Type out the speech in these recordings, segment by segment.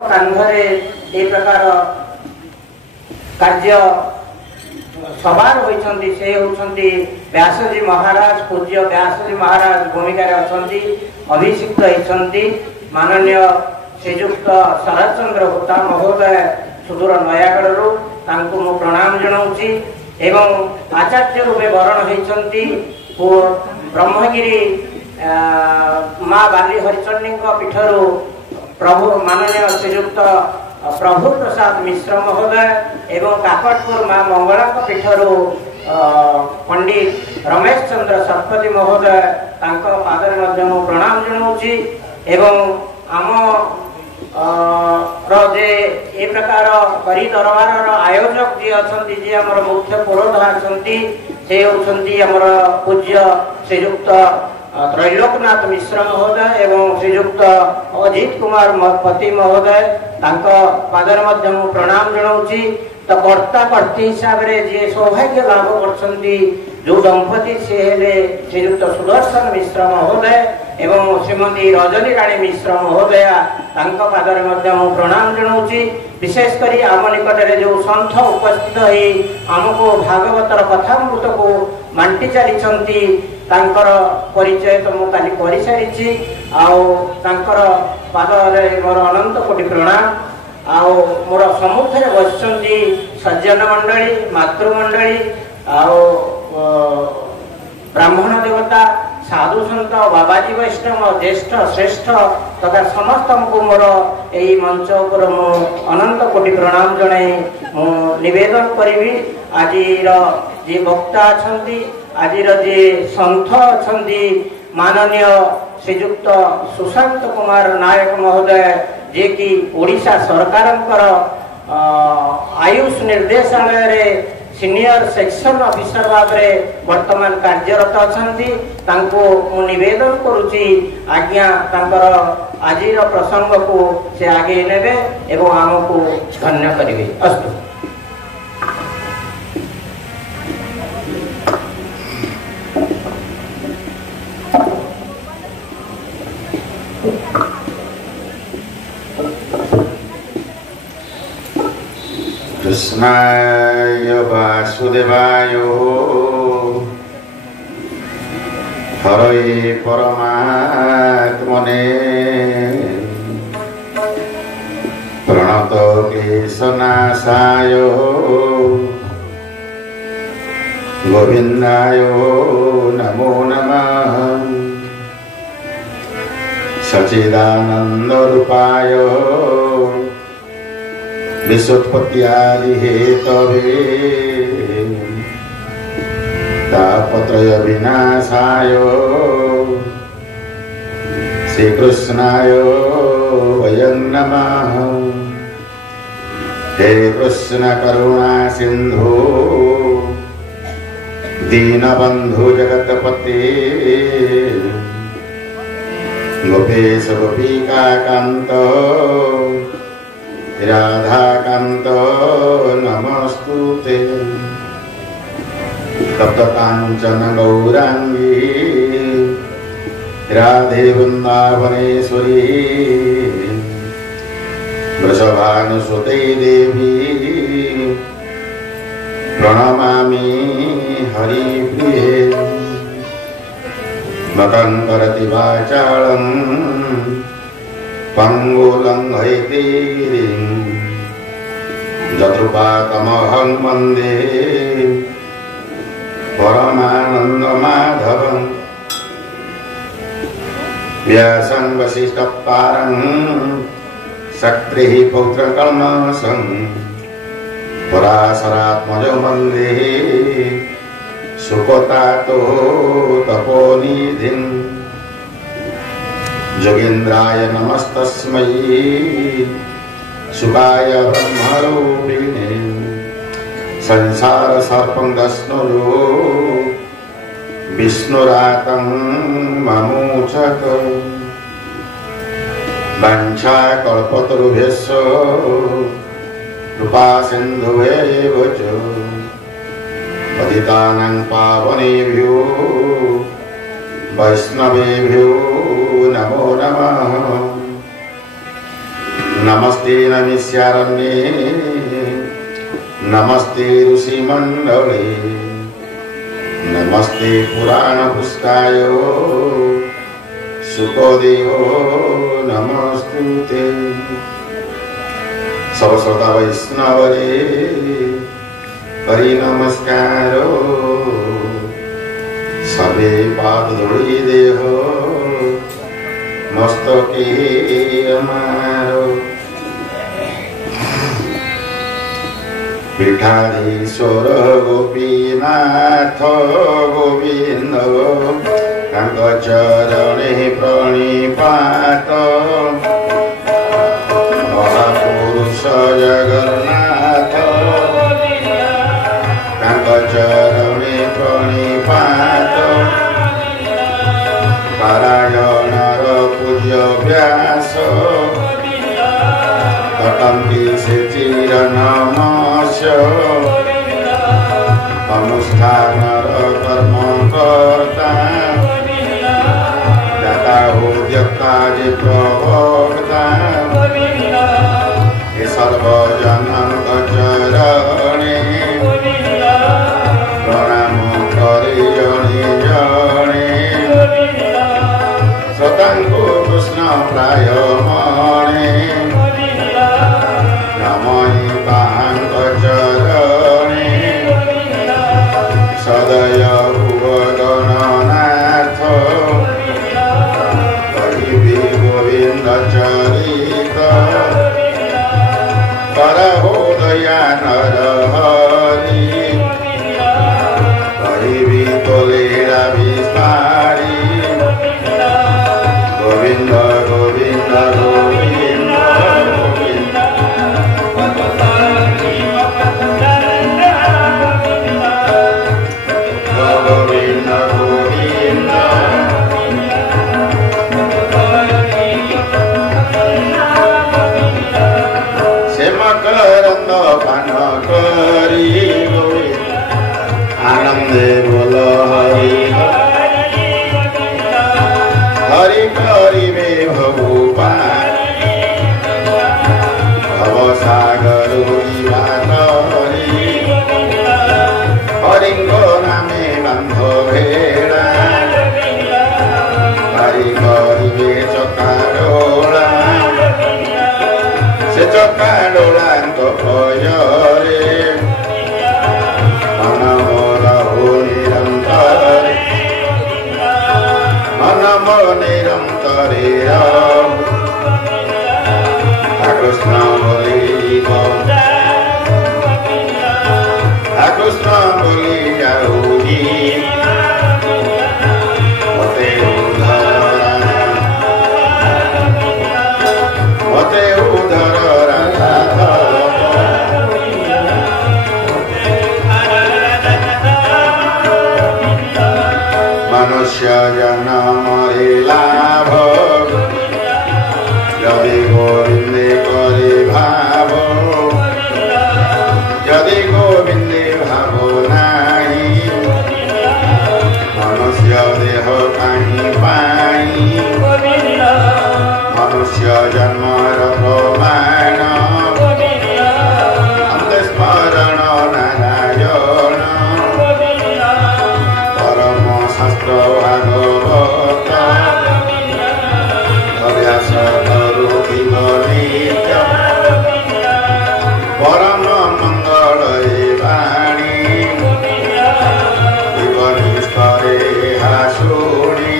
कांधरे ए प्रकार कार्य सवार होती से होती व्यासजी महाराज पूज्य व्यासजी महाराज भूमिका अभिषिक्त होती माननीय श्रीजुक्त शरद चंद्र होता महोदय सुदूर नयागढ़ मु प्रणाम जनाऊँगी एवं आचार्य रूपे वरण होती ब्रह्मगिरी माँ बाली हरिचंडी पीठर प्रभु माननीय श्रीजुक्त प्रभु प्रसाद मिश्र महोदय एवं काकटपुर माँ मंगला पीठर पंडित रमेश चंद्र शतपथी महोदय पादर प्रणाम जनाऊँगी एवं आम रे ए प्रकार करी दरबार आयोजक जी अच्छा जी आम मुख्य पुरोधा अच्छा से होती आमर पूज्य श्रीजुक्त त्रैलोकनाथ मिश्र महोदय एवं श्रीजुक्त अजित कुमार पति महोदय पादर प्रणाम जनाऊँगी। तो कर्ता कर्ती हिसाब से जी सौभाग्य लाभ कर जो दंपति सी हेले श्रीजुक्त सुदर्शन मिश्र महोदय एवं श्रीमती रजनी राणी मिश्र महोदया पादर प्रणाम जनाऊँगी। विशेषकर आम निकटने जो सन्थ उपस्थित हो आमको भागवतर कथामृत को बांटी चली परिचय तो मुझे कर सारी पादरे मोर अनंत कोटि प्रणाम। आउ मोर सम्मुखें बस सज्जन मंडली मातृमंडली ब्राह्मण देवता साधु सन्त बाबाजी वैष्णव ज्येष्ठ श्रेष्ठ तथा समस्त को मोर यही मंच पर मु अनंत कोटि प्रणाम जनाई निवेदन करी। आज जी वक्ता अच्छा आज जी सन्थ अच्छा माननीय श्रीजुक्त सुशांत कुमार नायक महोदय जे कि ओडिशा सरकार आयुष निर्देशालय सीनियर सेक्शन ऑफिसर भाव में वर्तमान कार्यरत अच्छा निवेदन करुच्ची आज्ञा आज प्रसंग को से आगे नेबे एवं आमको धन्य करेंगे। अस्तु। कृष्णाय वासुदेवाय हरये परमात्मने प्रणत क्लेशनाशाय गोविन्दाय नमो नमः। सच्चिदानन्दरूपाय विश्वोत्पत्त्यादि हेतवे तापत्रय विनाशाय श्रीकृष्णाय वयं नमः। हे कृष्ण करुणा सिंधु दीनबंधु जगतपते गोपेश गोपिका कांत राधाकांत नमस्तुते। तप्त कांचन गौरांगी राधे वृंदावनेश्वरी वृषभानुसुते देवी प्रणमामि हरिप्रिये। मकंकरति वाचालं पंगुलंघयते गिरिं जतृपातमहं वन्दे परमानन्दमाधवम्। व्यासं वसिष्ठपारं शक्तिः पौत्रकल्मषं पराशरात्मजं वन्दे सुकतातो तपोनिधिम्। जोगेन्द्राय नमस्तस्मै सुखाय ब्रह्मरूपिणे संसार सर्पं दस्नुरो विष्णुरातं ममोचक। वंशाकल्पतरुभ्यश्च कृपा सिन्धुभ्यैव च पतितानां पावनेभ्यो वैष्णवेभ्यो नमो नमः। नमस्ते नमस्ते नमिष्यारण्ये नमस्ते ऋषिमण्डले नमस्ते पुराणपुष्टाय सुखदेव नमस्तुते। सब श्रोता वैष्णवरे करी नमस्कार सबे पाद धोई देह मस्तके अमारो। पीठाधीश्वर गोपीनाथ गोविंद चरणे प्रणिपात महापुरुष जगन्नाथ चरणे प्रणिपात पारायणर पूज्य व्यास घटन्ति से चिर नमस्य अनुष्ठानर कर्मकर्ता दाता उद्यक्ता जे प्रवक्ता हे सर्वजनक चरणे प्रणाम करे जणे जणे सतांको कृष्ण प्राय मणे नमहि तांक चरणे सदय भुवगणनाथ कहिबे गोविंद चरित करहो दया नर हरि कहिबे तोलेरा विस्तारी गोविंद गोविंद गोविंद गोविंद गोविंद गोविंद सेमकरंद पान करी आनंदे बोल हरि हरि करिबे भगवान भवसागर हरि हरिंग नामे बांध भेड़ा हरि करिबे चकाडोला से चकाडोला भयरे मन मोर हो निरंतर मन मोर निरंतरे कृष्ण बोली कृष्ण बोली जाऊगी मते उधर राधा मनुष्य जन्म लाभ यदि गोविंदे करे भाव यदि गोविंदे भाव नाही मनुष्य देह कहीं पाई मनुष्य जन्मर प्रमाण अंतस्मरण नारायण परम शास्त्र भागवत अभ्यास करुथिब नित्य परम मंगल वाणी जीवनिष्ठरे हासुणी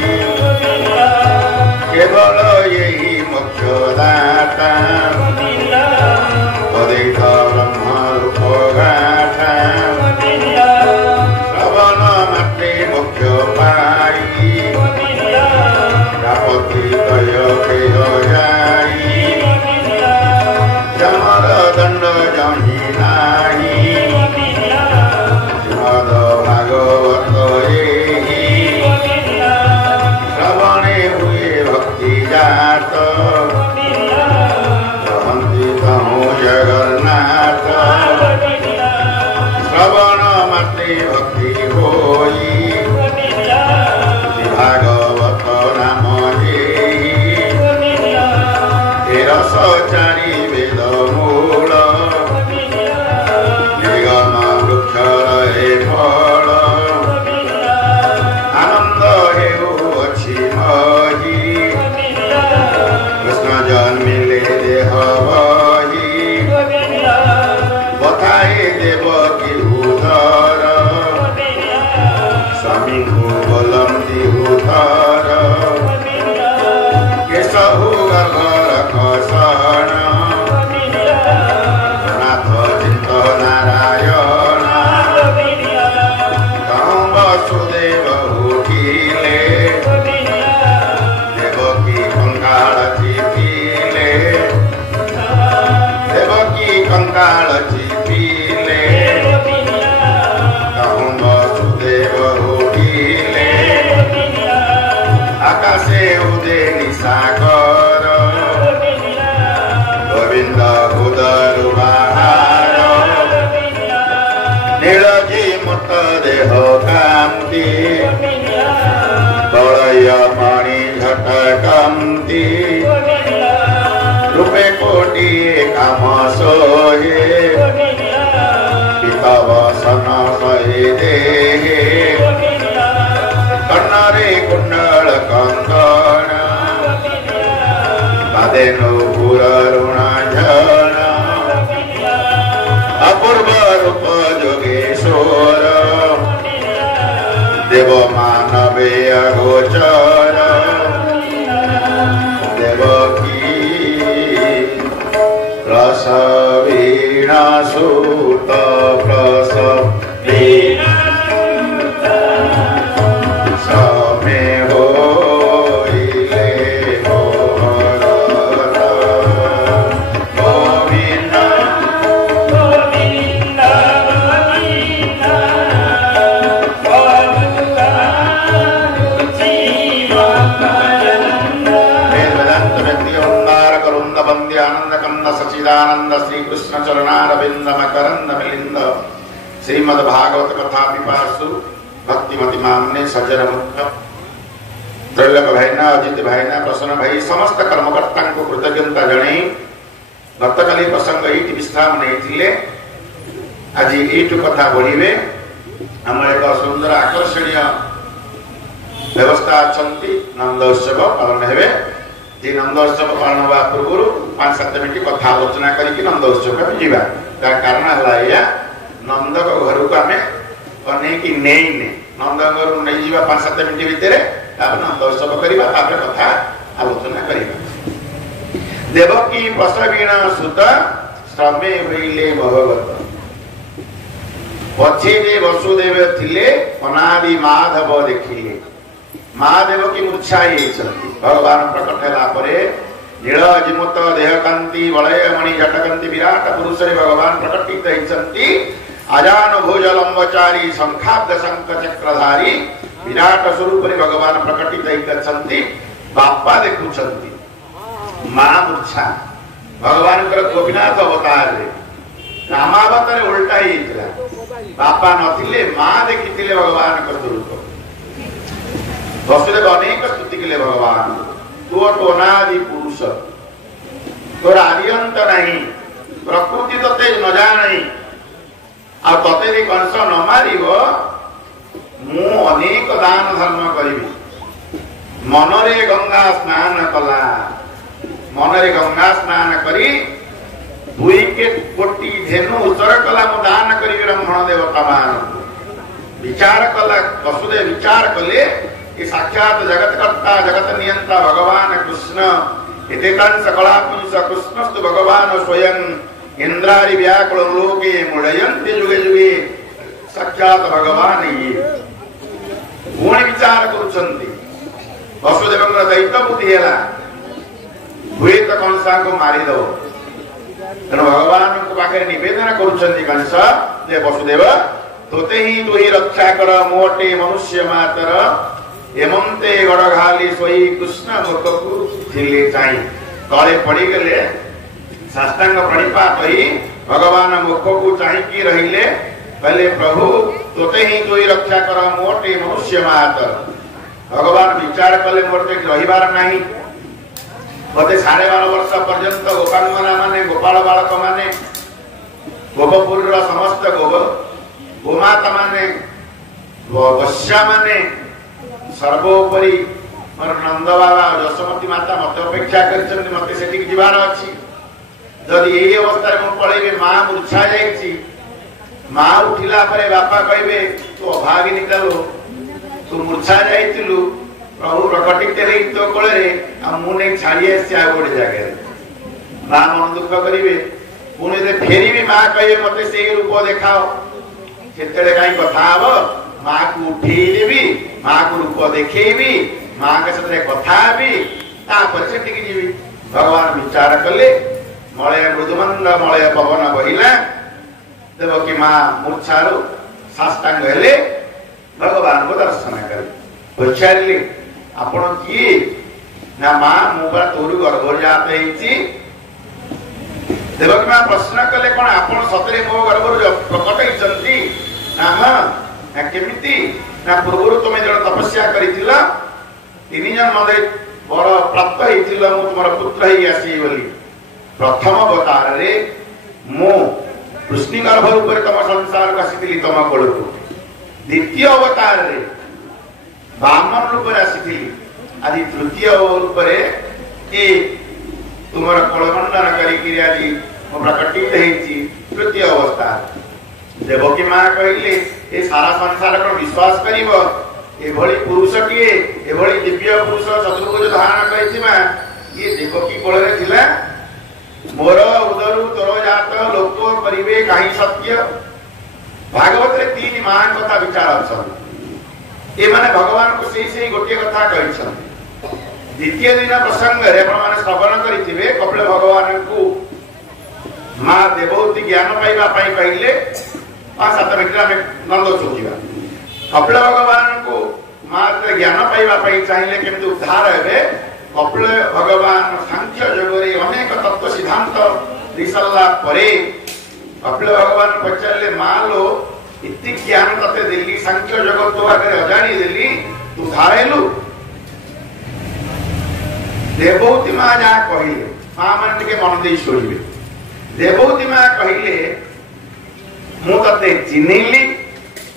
केवल यही मोक्षदाता रस चारी वेद मूल निगम वृक्ष रहे फल आनंद हेउछि मही कृष्ण जन्मिले देह बही बताए देवकी उदर स्वामी को बोलंती उदर केशहु गर्भर कषण नाथ चिंत नारायण कहूँ वसुदेव उठिले देवकी कंकाल चिपिले देवकी कंकाल चिपिले कहूँ वसुदेव उठिले आकाशे उदे निशाकर गोविंद उदरु बाहार नीलजी मुत देह कांति बलय पाणी झटकंती रूपे कोटि काम सोहे पितवसन सहे देहे कर्णरे कुंडल कंकण पादे नूपुर ऋण झण अपूर्व रूप जोगेश्वर देव मानवे अगोचर देवकी रस वीणा सूत प्रसव समे होइले भरत गोविंद वेदांत व्यक्ति ओंकार करुंद बंदे आनंद कंद सचिदानंद श्री कृष्ण चरणारविंद मकरंद मिलिंद श्रीमद् भागवत कथा पिपासु भक्तिमती मामने सज्जन मुक्त त्रैलोक भाईना अजित भाईना प्रसन्न भाई समस्त कर्मकर्ता को कृतज्ञता जणई गतकाली प्रसंग एटी विश्राम नहीं आज एटू कथा बढ़िबे आम एक सुंदर आकर्षणीय व्यवस्था अच्छी नंद उत्सव पालन हेबे जे नंद उत्सव पालन होगा पूर्व 5-7 मिनट कथा आलोचना करके नंद उत्सव का जीवा तार कारण है नंद घर को आम अनेक नहीं नंद घर नहीं जीवा 5-7 मिनट भितर नंद उत्सव करवा कथा आलोचना करवा देवकी प्रसवीण सुत श्रमे होइले भगवत पछे जे वसुदेव थिले अनादि माधव देखिले महादेव की मूर्छाई भगवान प्रकट होला परे नील जिमुत देह कांति वलय मणि जटकंति विराट पुरुष भगवान प्रकटित होइछंती अजान भुज लंबचारी शंखाब्द शंख चक्रधारी विराट स्वरूप भगवान प्रकटित होइछंती बापा देखुछंती मां मूर्छा भगवान गोपीनाथ अवतार रामावतार उल्टा ही बापा नथिले मां देखिथिले भगवान स्वरूप वसुदेव अनेक स्तुति के लिए भगवान तू तो अनादि पुरुष तोर आदिअंत नहीं प्रकृति तते न जानी आ तते रे कंस न मारिबो मु अनेक दान धर्म करिबी मनरे गंगा स्नान कला मनरे गंगा स्नान करी 2 कोटी धेनु उत्तर कला मु दान करिबी ब्राह्मण देवता मान विचार कला वसुदेव विचार कले कि साक्षात जगत कर्ता जगत नियंता भगवान कृष्ण इतेतान सकला पुंस कृष्णस्तु भगवान स्वयं इंद्रारि व्याकुल लोके मुडयन्ति जुगे जुगे साक्षात भगवान ये गुण विचार करुछन्ति वसुदेवंकर दैत्य बुद्धि हेला हुए तो कंसा को मारी दो तेणु भगवान को पाखे निवेदन करुछन्ति कंस जे वसुदेव तोते ही तू ही रक्षा कर मोटे मनुष्य मातर एमंते गड़घाली सोई कृष्ण मुखकु झिले चाई तले पड़ी गले साष्टांग प्रणिपात ही भगवान मुखकु चाही की रहिले पहले प्रभु तोते ही तू ही रक्षा कर मोटे मनुष्य मातर भगवान विचार कले मोटे रहिबार नाही मते 12.5 वर्ष पर्यंत गोपांगना माने गोपाल बालक माने गोपपुर समस्त गोमाता माने वश्या माने सर्वोपरि मोर नंद बाबा यशोमती माता मत अपेक्षा कर मत से जीवार अच्छी जदि यही अवस्था में पड़े माँ मूर्छा जाइए माँ उठिला परे बापा कहे तू अभागिनी लो तू मूर्छा जाइलु प्रभु प्रकटित तो कोल मुझे छाड़ी आसी आ गोटे जगह माँ मन दुख करेंगे पुणी फेरी भी माँ कहे मत से रूप देखाओ से कहीं कथा हम माँ को उठेदेवी माँ को रूप देखेबी माँ के साथ कथा भी जी भगवान विचार कले मलय मृदुमंद मलय पवन बहिला देवकी माँ मूर्छारू साष्टांग हेले भगवान को दर्शन कर पचारे आपण किए ना माँ मुझे तोर गर्भ जात देवकी माँ प्रश्न कले कौन आप सतरे मो गर्भ प्रकट होती ना हाँ ना केमिति ना पूर्व तुम जन तपस्या कर 3 जन मत बड़ प्राप्त होती तुम पुत्र ही आसी बोली प्रथम अवतार रे मो कृष्ण गर्भ रूप तुम संसार को आसी तुम कोल को द्वितीय अवतार रे बामन रूप आसी आज तृतीय रूप तुम कलमंडन कर प्रकटित होती तृतीय अवस्था देवकी माँ कहले ये सारा संसार को विश्वास कर पुरुषटीए एभली दिव्य पुरुष चतुर्भुज धारण कर ये देवकी कोल मोर उदरु तोर जात लोक करिवे कहीं सत्य भागवत रे 3 महान कथा विचार अच्छे ये माने भगवान को से गोटे कथा कही द्वितीय दिन प्रसंग रे अपन श्रवण करिथिबे कपिल भगवान को माँ देवहूति ज्ञान पाइबा पाई कहले 5-7 मिनट में नंद चौजिबा कपिल भगवान को माँ ज्ञान पाइबा पाई चाहिए केमती उद्धार हेबे कपिल भगवान सांख्य जगरे अनेक तत्व सिद्धांत दिसला परे कपिल भगवान पचारे माँ लो इति ज्ञान तते देली सांख्य जगत तो आगे अजाणी देली तू धारेलु देवहूति माँ जहाँ कहले माँ मान के मन दे शुणिबे देवहूति माँ कहले मु तते चिन्हिली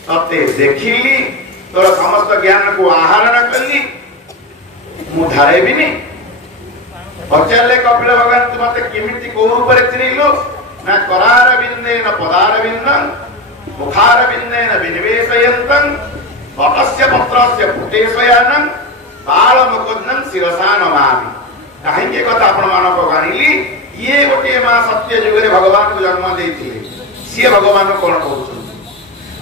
तते देखिली तोर समस्त ज्ञान को आहरण कली मु धारे भी नहीं पचारे कपिल भगवान तू मत केमिति को रूप रे चिन्हिलु ना करार बिंदे न पदार बिंदं मुखार बिंदे न विनिवेशयन्तं पटस्य पत्रस्य पुटेशयानं बाल मुकुंदं शिरसा नमामि कहीं के कथा आपण मान को गानिली ये गोटे मां सत्य जुगरे भगवान को जन्म देथिले सी भगवान कोन कहउछन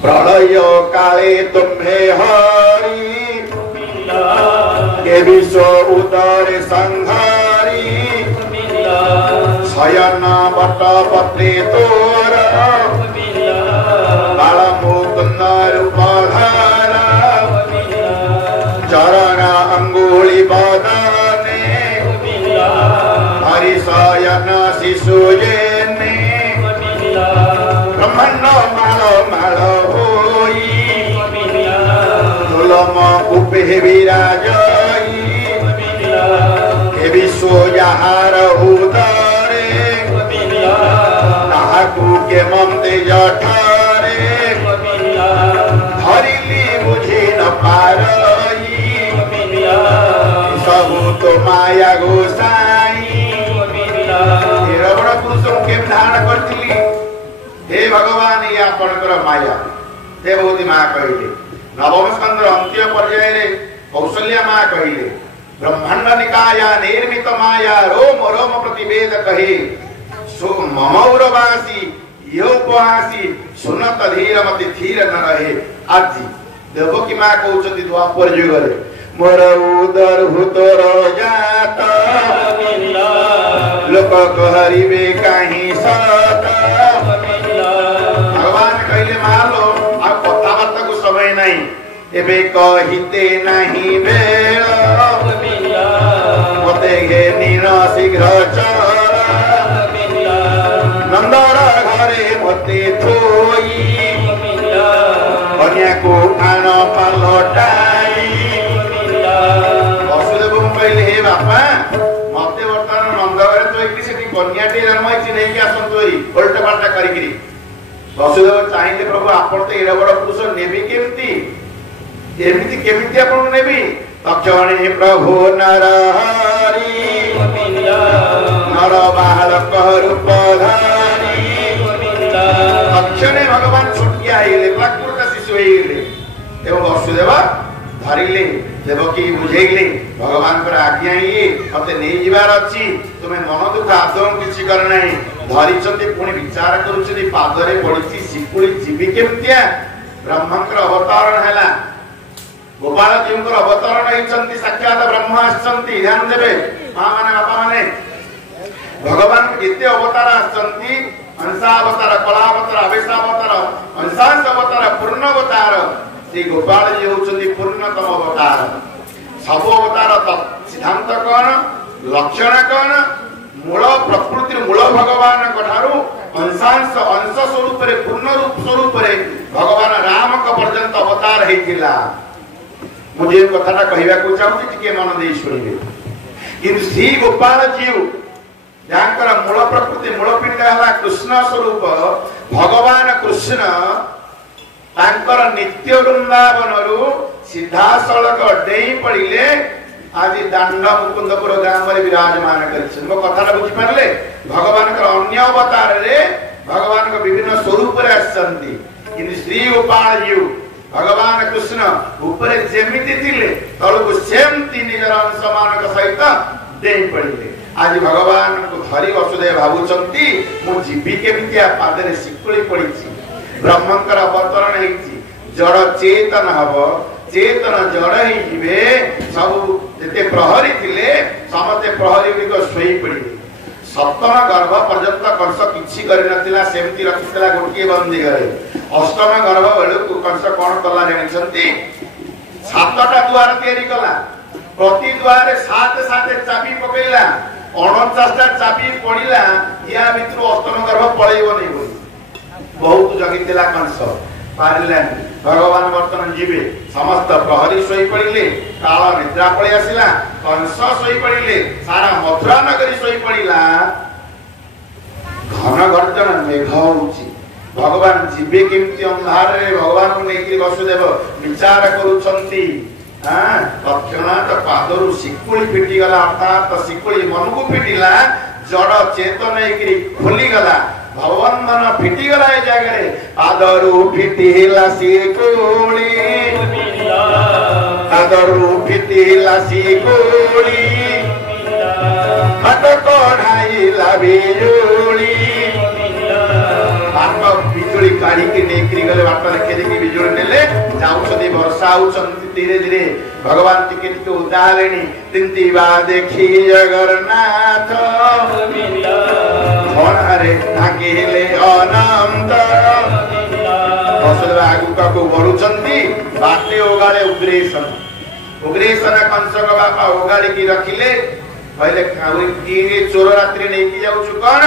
प्रलय काले तुम्हे हरि के विश्व उदर संहारी शयन बट पत्रे तोर बाल मुकुंद रूपधारा चरण अंगुली बदने हरिशयन शिशु जेने ब्रह्मांड माल माल होई तुलम कूपे विराजई हे विश्व जहार उदरे ताहाकू के ममते जठारे धरिली बुझी न पारई सबू तो माया गोसाई रवण पुरुष के धारण करथिली हे भगवान ये आपनकर माया देवहूति माँ कहले नवम स्कंद अंत्य पर्याय रे कौशल्या माँ कहले ब्रह्मांड निकाया निर्मित माया रोम रोम प्रतिवेद कहे सो ममौरवासी योपवासी सुनत धीर मति धीर न रहे आज देवकी माँ कहउछथि द्वापर युगरे मोर उदर हुतोर जात लोक कहरिबे काहीं सत भगवान कहले मालो आ कथाबार्ता को समय नहीं एबे कहिते नहीं बेल मते गे नीर शीघ्र चल नंदर घरे मते थोई कन्या को आन पलटाई वसुदेव कहले हे बापा मते कन्याटे जन्म नहीं आसतु उल्टा पाल्टा करी वसुदेव चाहिए प्रभु आपण तो एड़ा बड़ पुरुष नेबी केमिति आपण नेबी तक्षणे प्रभु नरहरि नर बालक रूपधारी तक्षणे भगवान छुटिया हेले प्राकृत शिशु हेले एवं वसुदेव धरिले देवकी बुझेइले भगवान पर आज्ञा ये मते नहीं जिबार अछि तुमे मन दुख आदम किछि कर नाही धरिचंती पुणी विचार करूछी पादरे पड़िछि सिकुली जीवी केमतिया ब्रह्मंकर अवतारण हैला गोपाल जीवकर अवतारण होइचंती साक्षात ब्रह्म आछंती ध्यान देबे मां माने बापा माने भगवान केते अवतार आछंती अंशावतार कलावतार अवेशावतार अंशांश अवतार पूर्ण अवतार श्री गोपाल जी होचंती पूर्णतम अवतार सब अवतार सिद्धांत कौन लक्षण कौन मूल प्रकृति मूल भगवान कठारु अंशांश अंश स्वरूप रे पूर्ण रूप स्वरूप रे भगवान राम का पर्यंत अवतार हेतिला मुझे कथाटा कहबा को चाहूची टिके मन दे सुनिबे कि श्री गोपाल जीव जानकर मूल प्रकृति मूल पिंड हला कृष्ण स्वरूप भगवान कृष्ण तांकर नित्य वृंदावन रु सीधा सड़क डेई पड़िले आज दांड मुकुंदपुर ग्राम रे विराजमान करिछन मो कथाटा बुझी परले भगवान का अन्य अवतार रे भगवान का विभिन्न स्वरूप रे आछंती कि श्री गोपाल जीव भगवान कृष्ण ऊपर जेमिति थिले तळको सेमति निजर अंश मानक सहित डेई पड़िले आज भगवान को धरी वसुदेव भाबुचंती मु जीवी केमितिया पादरे सिकुली पड़िछि ब्रह्मंकर अवतरण हेछि जड़ चेतन हबो चेतन जड़ ही जिवे सब जते प्रहरी थिले समते प्रहरी को सोई पड़िले सप्तम गर्भ पर्यंत कंस किछि करि नथिला सेमति रखितला गोटिए बंदी घरे अष्टम गर्भ बेलु कंस कोन कला जानिसंती सातटा द्वार तयारी कला प्रति द्वारे सात सात चाबी पकेला 49टा चाबी पड़िला या भितर अष्टम गर्भ पळेइबो नै बोली बहुत जगितला कंस पारिले भगवान वर्तमान जीवे समस्त प्रहरी सोई पड़िले काल निद्रा पळि आसिला कंस सोई पड़िले सारा मथुरा नगरी सोई पड़िला घन गर्जन मेघ होउची भगवान जीवे केमती अंधार रे भगवान को नेकी वसुदेव विचार करूछंती हां तक्षणात पादरु सिकुली फिटी गला अर्थात सिकुली मन को फिटिला जड़ चेतन एकरी खोली गला भगवान मन फिटी गला ए जगह रे पादरु फिटिला सिकुली पादरु फिटिला सिकुली मत कोढाइला बिजुली बाप बिजुली काढ़ी के नेकरी गले बाप रखे देखि बिजुली नेले जाउछदी वर्षा आउछंती धीरे धीरे भगवान टिके टिके उदाहरणी तिंतीबा देखी जगन्नाथ धन हरे नागिले अनंत वसुदेव आगु को बढुछंती बाटे ओगाले उग्रेशन कंस का बापा ओगाली की रखिले पहले खाउरी की चोर रात्रि नै की जाउछु कोन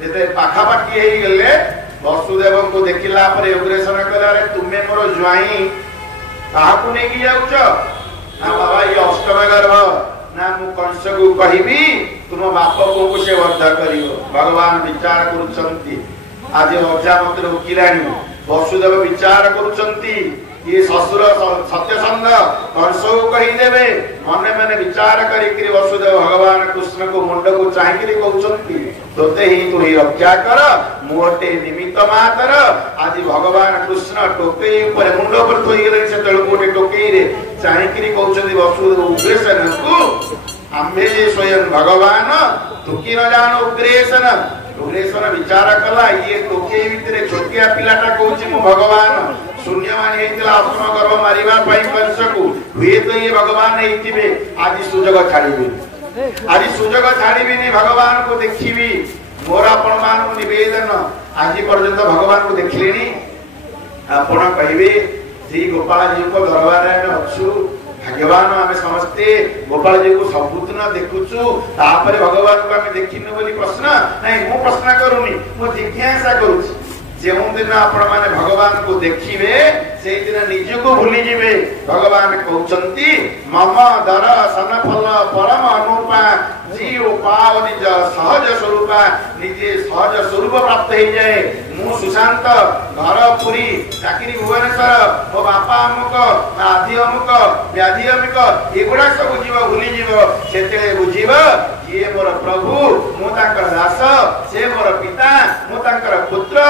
जेते पाखा पाखी हेई गेले वसुदेव को देखिला पर उग्रेशन कला रे तुमे मोर ज्वाई काहाकु नै की जाउछ ना बाबा ये अष्टम गर्भ ना मु कंस को कहिबी तुम बाप को से वध करियो भगवान विचार करूछंती आज लज्जा मत रोकिलानी वसुदेव विचार करूछंती ये ससुर सत्यसंध कंस को कहि देबे मने मने विचार करी वसुदेव भगवान कृष्ण को मुंड को चाहिकरी कहउछंती तोते ही तू ही रक्षा कर मोटे निमित्त मातर आज भगवान कृष्ण टोकई ऊपर मुंड पर थोई गेले से तळ कोटे टोकई रे चाहिकरी कहउछंती वसुदेव उग्रेशन को आम्भे स्वयं भगवान तू की न जान उग्रेशन उग्रेशन विचार कला ये टोकई भितरे छोटिया पिलाटा कहउछि मु भगवान शून्यमान हेतिला अष्टम गर्भ मारिबा पई कंस को हुए तो ये भगवान हेतिबे आज सुजग छाड़ीबे आज सुजग छाड़ीबेनी भगवान को देखिबी मोर आपण मान निवेदन आज पर्यंत भगवान को देखलेनी आपण कहिबे श्री गोपाल जी को दरबार में अछु भाग्यवान आमे समस्ते गोपाल जी को सबुदिन देखुछु तापर भगवान को आमे देखिनु बोली प्रश्न नहीं मु प्रश्न करूनी मु जिज्ञासा करूछि जो दिन आपण माने भगवान को देखिबे से दिन निजको भूली जिवे। भगवान कहउचंती मम दर्शन फल परम अनुपा जीव पाव निज सहज स्वरूप निजे सहज स्वरूप प्राप्त हो जाए। मु सुशांत घर पुरी चाकरी भुवनेश्वर मो बापा अमुक आदि अमुक व्याधि अमुक एगुड़ा सब जीव भूली जीव से बुझीब ये मोर प्रभु मु तांकर दास से मोर पिता मु तांकर पुत्र।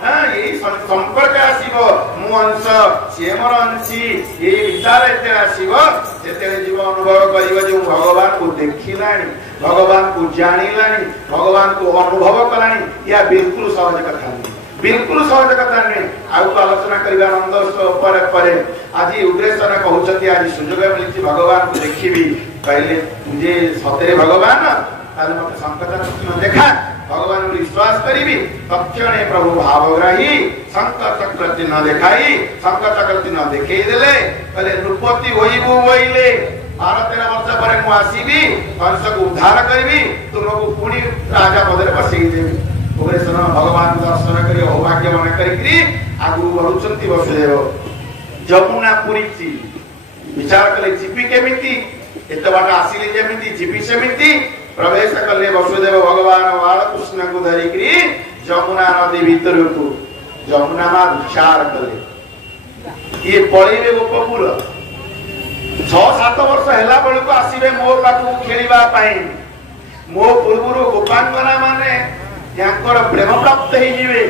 हाँ यही संपर्क आसीबो मु अंश से मोर अंशी ये विचार एते आसीबो जेते जीव अनुभव करिबो जो भगवान को देखिलानी भगवान को जानिलानी भगवान को अनुभव कलानी या बिल्कुल सहज कथा नहीं बिल्कुल सहज कथा नहीं। आउ तो आलोचना करबा आनंद परे आज उग्रेश्वर कहउछथि आज सुजोग मिलछि भगवान को देखिबी कहले जे सतरे भगवान ताले मते संकट न देखा भगवान को विश्वास करीबी तक्षणे प्रभु भावग्राही शंकर चक्र चिन्ह देखाई शंकर चक्र चिन्ह देखै देले कहले नृपति होइबु होइले 12-13 वर्ष पर मु आसीबी कंस को उद्धार करबी तुमको पुणी राजा पदरे बसई देबी। उग्रेश्वर भगवान दर्शन करी सौभाग्य मन करी आगु बढ़ुचंती वसुदेव जमुना पुरी विचार कले जीवी केमिति एत बाट आसिले जेमिति जीवी सेमिति प्रवेश कले वसुदेव भगवान बालकृष्ण को धरिकी जमुना नदी भीतर को जमुना मा विचार कले ये पळेबे गोपपुर 6-7 वर्ष हैला बेलू आसीबे मो पाखु खेलिबा पाई मो पूर्वरु गोपांगना माने यांकर प्रेम प्राप्त हे जीवे।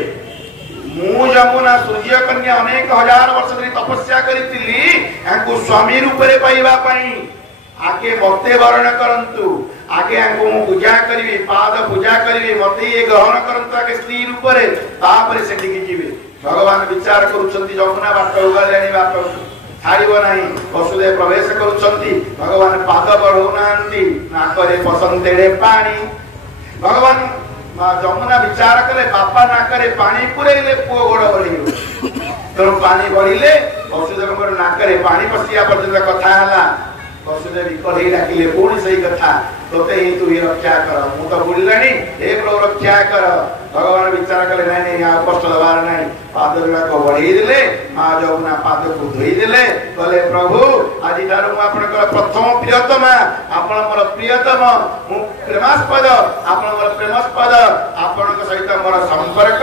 मु जमुना सूर्य कन्या अनेक हजार वर्ष धरि तपस्या करितिली यांको स्वामी रूप रे पाइबा पाई आगे मते वर्ण करंतु आगे यांको मु पूजा करिवि पाद पूजा करिवि मते ये ग्रहण करंतु आगे स्त्री रूप रे तापरे से टिकी जीवे। भगवान विचार करूचंती जमुना बाट उगालेनी बाट छाड़िब नाही वसुदेव प्रवेश करूचंती भगवान पाद बढ़ौनांती नाकरे पसंतेड़े पानी भगवान जमुना विचार कले बापा नाकरे पानी पुरेले पुओ गोड़ बढ़ियो तेणु पानी बढ़िले वसुदेव नाकरे पानी पशिया पर्यंत कथा हला वसुदेव कढ़ई डाकिले पुणी सही कथा तोते ही तू ही रक्षा कर मु तो बुड़लानी हे प्रभु रक्षा कर। भगवान विचार कले नहीं नहीं आ कष्ट दबार नहीं पाद को बढ़ई देले मां जमुना पाद को धोई देले कहले प्रभु आज तारु मु आपनकर प्रथम प्रियतम आपन मोर प्रियतम मु प्रेमास्पद आपन मोर प्रेमास्पद आपनक सहित मोर संपर्क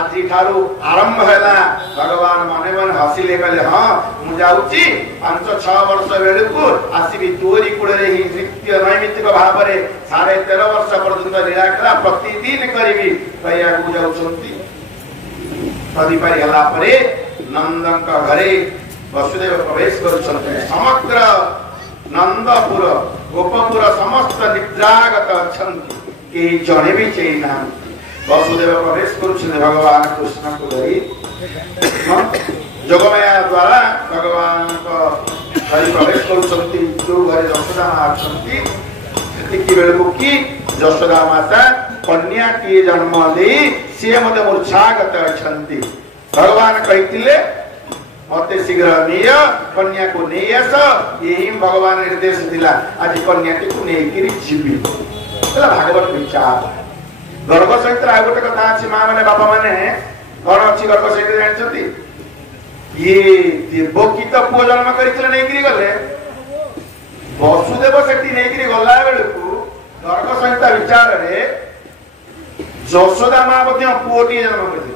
आज थारु आरंभ हैला। भगवान मने मन हसिले कहले हां मु जाउची 5-6 वर्ष बेलकु आसीबी तोरी कुड़े ही नित्य नैमित्तिक भाव रे 13.5 वर्ष पर्यंत लीला कला प्रतिदिन करिवि कया को जाउछंती नदी पारी हला परे नंदन का घरे वसुदेव प्रवेश करूछंती समग्र नंदपुर गोपपुर समस्त निद्रागत अछंती के जणे भी चैना वसुदेव प्रवेश करूछंती भगवान कृष्ण को धरि जोगमाया द्वारा भगवान को धरि प्रवेश करूछंती जो घरे यशोदा आछंती सेति बेलको की यशोदा माता कन्या की जन्म दे सी मते मूर्छागत अछंती भगवान कहितिले मते शीघ्र निय कन्या को नै आस यही भगवान निर्देश दिला आज कन्या को नै किरि जीवी तला भागवत विचार गर्भ सहित आ गोटे कथा अछि मां माने बापा माने कोन अछि गर्भ सहित जानछथि ये देवकी तो पुओ जन्म करितले नै किरि गले वसुदेव सेठी नै किरि गला बेलकु गर्भ सहित विचार रे यशोदा मां मध्य पुओटी जन्म करितले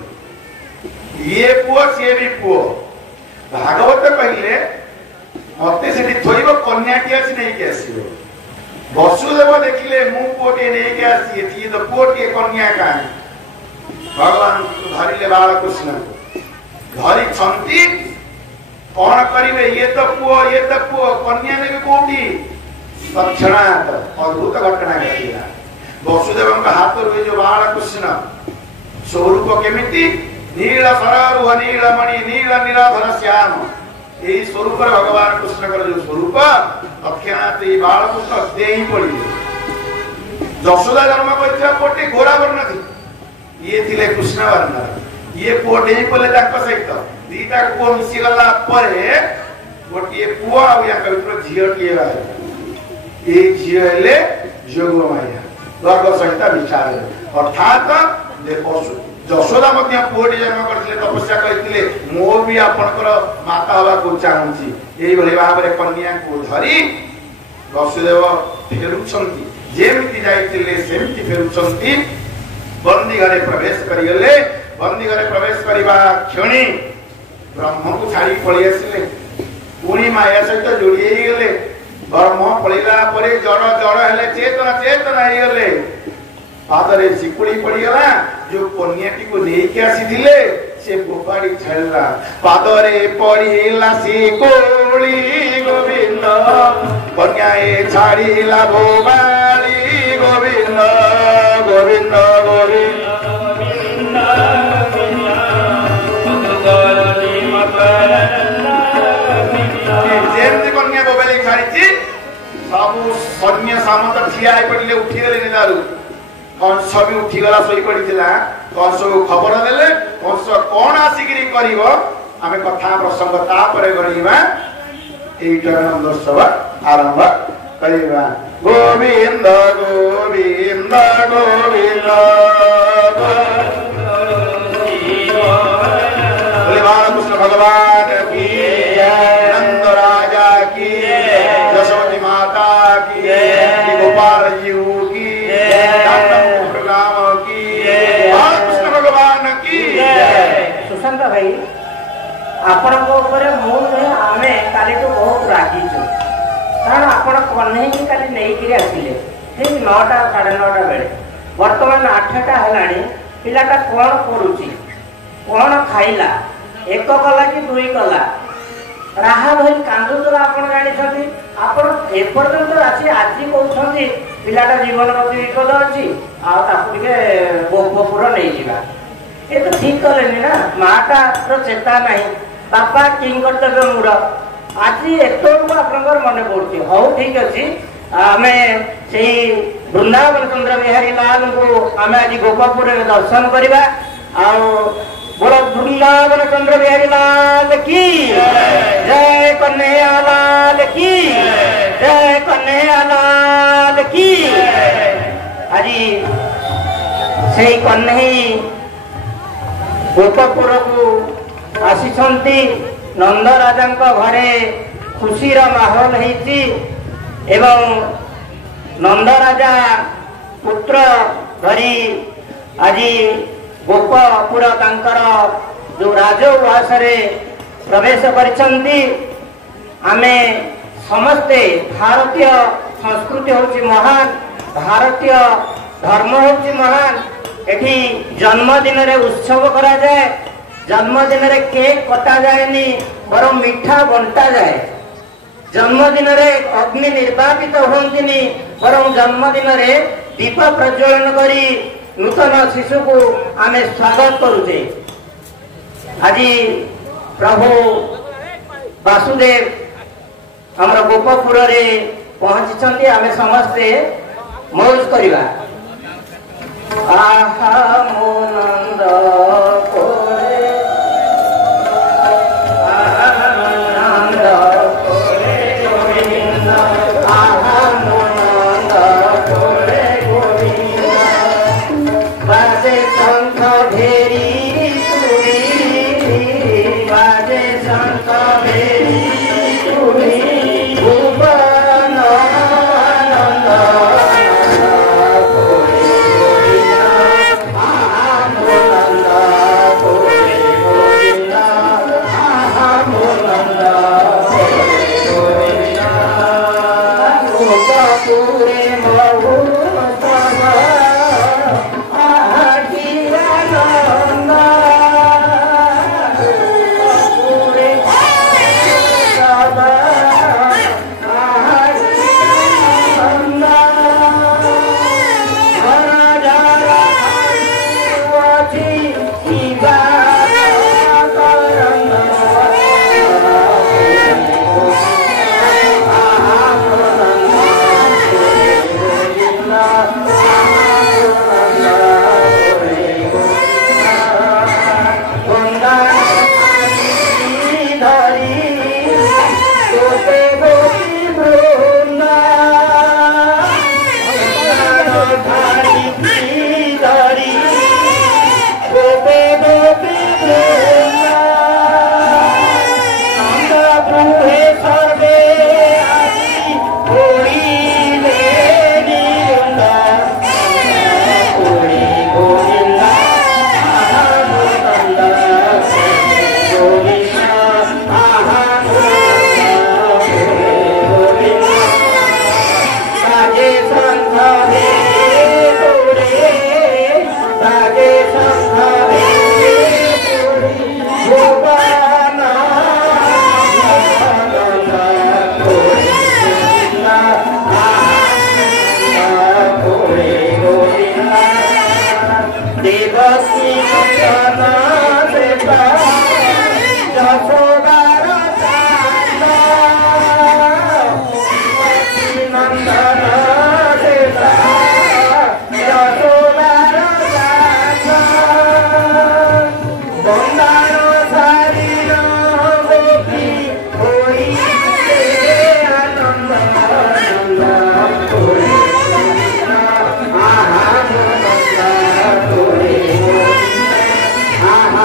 ये पुओ से भी पुओ भागवत कहले मते सेठी थोइबो कन्याटी अछि नै के आसीबो वसुदेव देखिले मु पुओटी नै के आसी एती तो पुओटी कन्या का भगवान धरिले बालकृष्ण धरि छंती कोन करिवे ये तो पुओ कन्या ने भी कोठी तक्षणात अद्भुत घटना घटिला वसुदेव का हाथ रे जो बालकृष्ण स्वरूप केमिति नील सररुह नील मणि नील निराधर श्याम यही स्वरूप भगवान कृष्ण का जो स्वरूप तक्षणात बालकृष्ण देही पड़ी यशोदा जन्म करथिया कोटी घोड़ा वर्ण थी ये थिले कृष्ण वर्ण ये पोटे पले ताक सहित दीटा को मिसी गला परे गोटे पुओ आ या कवित्र झियटिए बाय ए झियले जोगमाया गर्भ सहित विचार अर्थात देखो ଯଶୋଦା ମଧ୍ୟ ପୁଅଟି ଜନ୍ମ କରିଥିଲେ, ତପସ୍ୟା କରିଥିଲେ, ମୁଁ ବି ଆପଣଙ୍କର ମାତା ହେବାକୁ ଚାହୁଁଛି। ଏଇଭଳି ଭାବରେ କନ୍ୟାକୁ ଧରି ବସୁଦେବ ଫେରୁଛନ୍ତି, ଯେମିତି ଯାଇଥିଲେ ସେମିତି ଫେରୁଛନ୍ତି। ବନ୍ଦୀ ଘରେ ପ୍ରବେଶ କରିଗଲେ। ବନ୍ଦୀ ଘରେ ପ୍ରବେଶ କରିବା କ୍ଷଣି ବ୍ରହ୍ମକୁ ଛାଡ଼ି ପଳେଇ ଆସିଲେ, ପୁଣି ମାୟା ସହିତ ଯୋଡ଼ି ହେଇଗଲେ। ବ୍ରହ୍ମ ପଳେଇଲା ପରେ ଜଡ଼ ଜଡ଼ ହେଲେ, ଚେତନା ଚେତନା ହେଇଗଲେ। ପାଦରେ ଶିକୁଳି ପଡ଼ିଗଲା, ଯୋଉ କନ୍ୟାଟିକୁ ନେଇକି ଆସିଥିଲେ ସେ ଫୋପାଡ଼ି ଛାଡ଼ିଲା। ପାଦରେ ପଡ଼ିଲା ଶିକୁଳି ଗୋବିନ୍ଦ, କନ୍ୟାଏ ଛାଡ଼ିଲା ଫୋପାଡ଼ି ଗୋବିନ୍ଦ ଗୋବିନ୍ଦ ଗୋବିନ୍ଦ। ଯେମିତି କନ୍ୟା ବୋବେଲି ଛାଡ଼ିଛି, ସବୁ ସୈନ୍ୟ ସାମନ୍ତ ଠିଆ ହେଇ ପଡ଼ିଲେ, ଉଠିଗଲେନି ଦାରୁ। କଂସ ବି ଉଠିଗଲା, ଶୋଇପଡ଼ିଥିଲା। କଂସକୁ ଖବର ଦେଲେ। କଂସ କଣ ଆସିକିରି କରିବ, ଆମେ କଥା ପ୍ରସଙ୍ଗ ତାପରେ ଗଣିବା। ଏଇଟା ନନ୍ଦୋତ୍ସବ ଆରମ୍ଭ କରିବା। ଗୋବିନ୍ଦ ଗୋବିନ୍ଦ ଗୋବିନ୍ଦ बालकृष्ण भगवान की, नंद राजा की, यशोदी माता की, गोपाल जी की, राम की, बालकृष्ण भगवान की। सुशांत भाई, आपण आमे काली बहुत रागिचु, कारण आपण कन्हई काली नहीं आसिले ठीक 9टा 9:30 बेले। वर्तमान 8टा हेलानी, पिलाटा कौन करुची, कौन खाइला, एक कला कि 2 कला, राहा धरी कांदुला आपण जानी। आपण एपर्यंत आसी आज कहते पिलाटा जीवन प्रति विपद अच्छी, आगे गोपपुर नहीं जावा, ये तो ठीक कले ना। माटा चेता ना, बापा कि कर्तव्य मूड आज एत मन पड़े। हौ ठीक अच्छे, आम से वृंदावन चंद्र बिहारी लाल को आम आज गोपपुर दर्शन करवा। बोलो वृंदावन चंद्र बिहारी लाल की जय, कन्हैया लाल की जय, कन्हैया लाल की। आज से कन्हई गोपपुर को आसी नंद राजा घरे खुशी माहौल होती, एवं नंद राजा पुत्र धरी आज गोपपुर तांकर जो राजउवास प्रवेश करिसंती। आमे समस्ते भारतीय संस्कृति होची महान, भारतीय धर्म होची महान। एठी जन्मदिन रे उत्सव करा जाए, जन्मदिन रे केक कटा जाएनी, बरं मिठा बंटा जाए। जन्मदिन रे अग्नि निर्वापित होंतिनी, बरं जन्मदिन रे दीप प्रज्वलन करी नूतन शिशु को आमे स्वागत करुचे। आज प्रभु वासुदेव हमर गोपपुर रे पहुंची, आमे समस्ते मौज करिबा। आहा मो नंद कोरे, आहा नंद कोरे गोविंद, आहा मो नंद कोरे गोविंद। बाजे शंख भेरी सुरी, बाजे शंख भेरी सुरी, भुवन आनंद कोरे गोविंद। देवकी नंदन देता यशोदार दाता देवकी नंदन देता यशोदार दाता बंदार शरीर गोपी होई आनंद आनंद होई आहा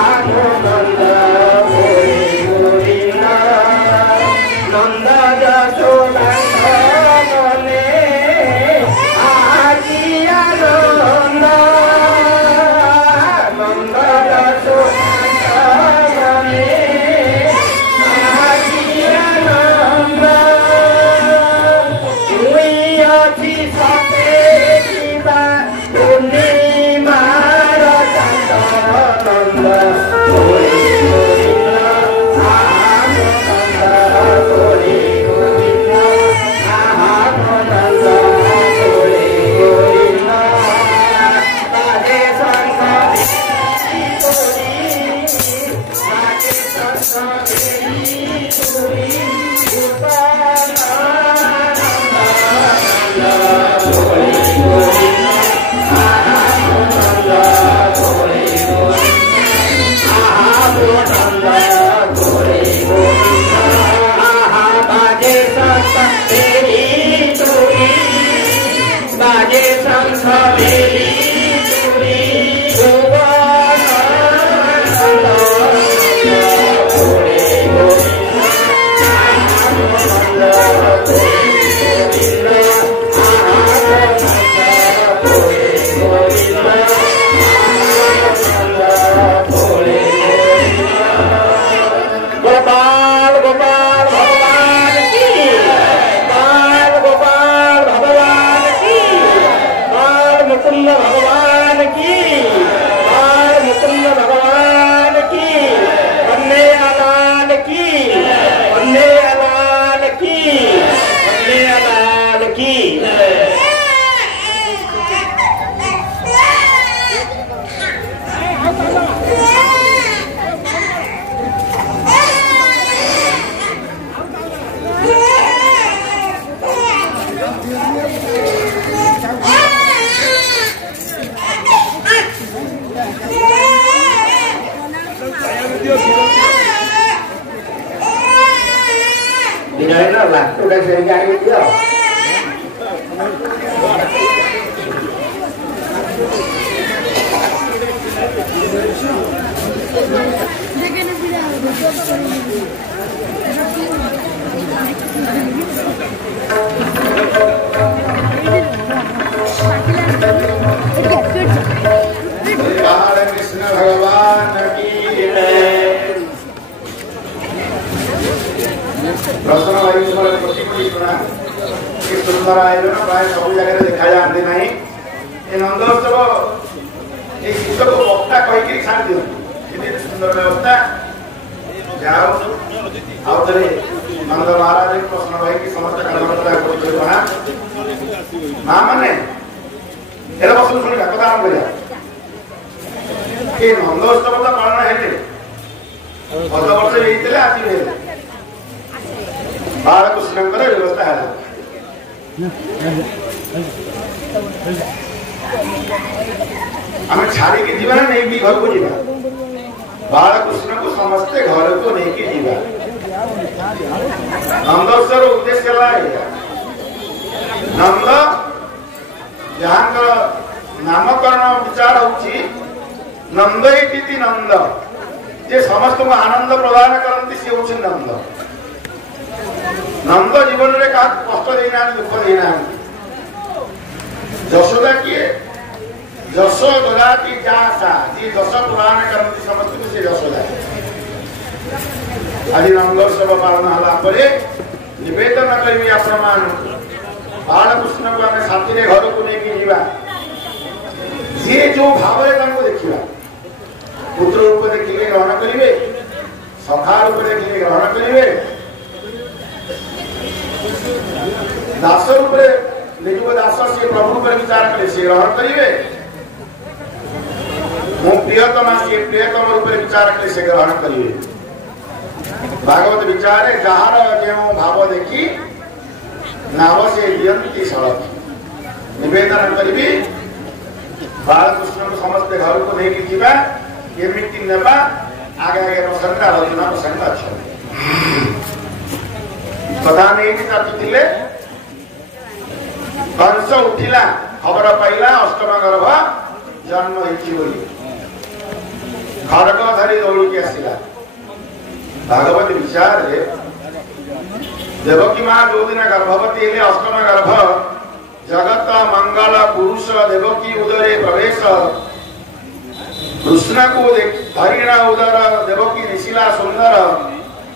udah sering kayak gitu. Krishna Bhagavan ki प्रसन्न वायु पर प्रतिपत्ति सुना कि सुंदर आयोजन प्राय सब जगह देखा जाते नहीं ये नंदोत्सव ये शिक्षक को वक्ता कह के छाड़ दियो इतनी सुंदर व्यवस्था जाओ और तरे नंद महाराज प्रसन्न भाई की समस्त कर्मकर्ता को बना मां माने एला बसु सुनी कथा आरंभ करिया कि नंदोत्सव तो पालन हेते गत वर्ष हेतिले आसी हेले बालकृष्णଙ୍କର ବ୍ୟବସ୍ଥା ହେଲା ଆମେ ଛାଡ଼ିକି ଯିବା ନା ନେଇକି ଘରକୁ ଯିବା ବାଳକୃଷ୍ଣକୁ ସମସ୍ତେ ଘରକୁ ନେଇକି ଯିବା ନନ୍ଦୋତ୍ସବର ଉଦ୍ଦେଶ୍ୟ ହେଲା ଏଇଆ ନନ୍ଦ ଯାହାଙ୍କର ନାମକରଣ ବିଚାର ହଉଛି ନନ୍ଦ ଇତି ନନ୍ଦ ଯେ ସମସ୍ତଙ୍କୁ ଆନନ୍ଦ ପ୍ରଦାନ କରନ୍ତି ସେ ହଉଛନ୍ତି ନନ୍ଦ नंद जीवन में कष्ट देना दुख देना यशोदा किए यशोदा की जासा जी दश पुराण करती समस्त से यशोदा आज नंदोत्सव पालन है निवेदन करी आपण बालकृष्ण को आम साथी घर को लेकिन जीवा जी जो भाव देखा पुत्र रूप देखिए ग्रहण करेंगे सखा रूप देखिए ग्रहण करेंगे दास रूप निजुग दास से प्रभु पर विचार करे से ग्रहण करेंगे प्रियतमा सी प्रियतम रूप विचार कले से ग्रहण करिए भागवत विचारे जहार जो भाव देखी नाम से दियंती सड़क निवेदन करी बालकृष्ण को समस्ते घर को नहीं जीवा केमिति नेबा आगे आगे प्रसंग आलोचना प्रसंग अच्छा कथा नहीं चाचुले कंस उठिला खबर पाइला अष्टम गर्भ जन्म होइछि बोली खड़ग धरी दौड़ी आसिला भागवत विचार रे देवकी मां जो दिन गर्भवती हेले अष्टम गर्भ जगत मंगल पुरुष देवकी उदरे प्रवेश कृष्ण को धरिणा उदर देवकी निशिला सुंदर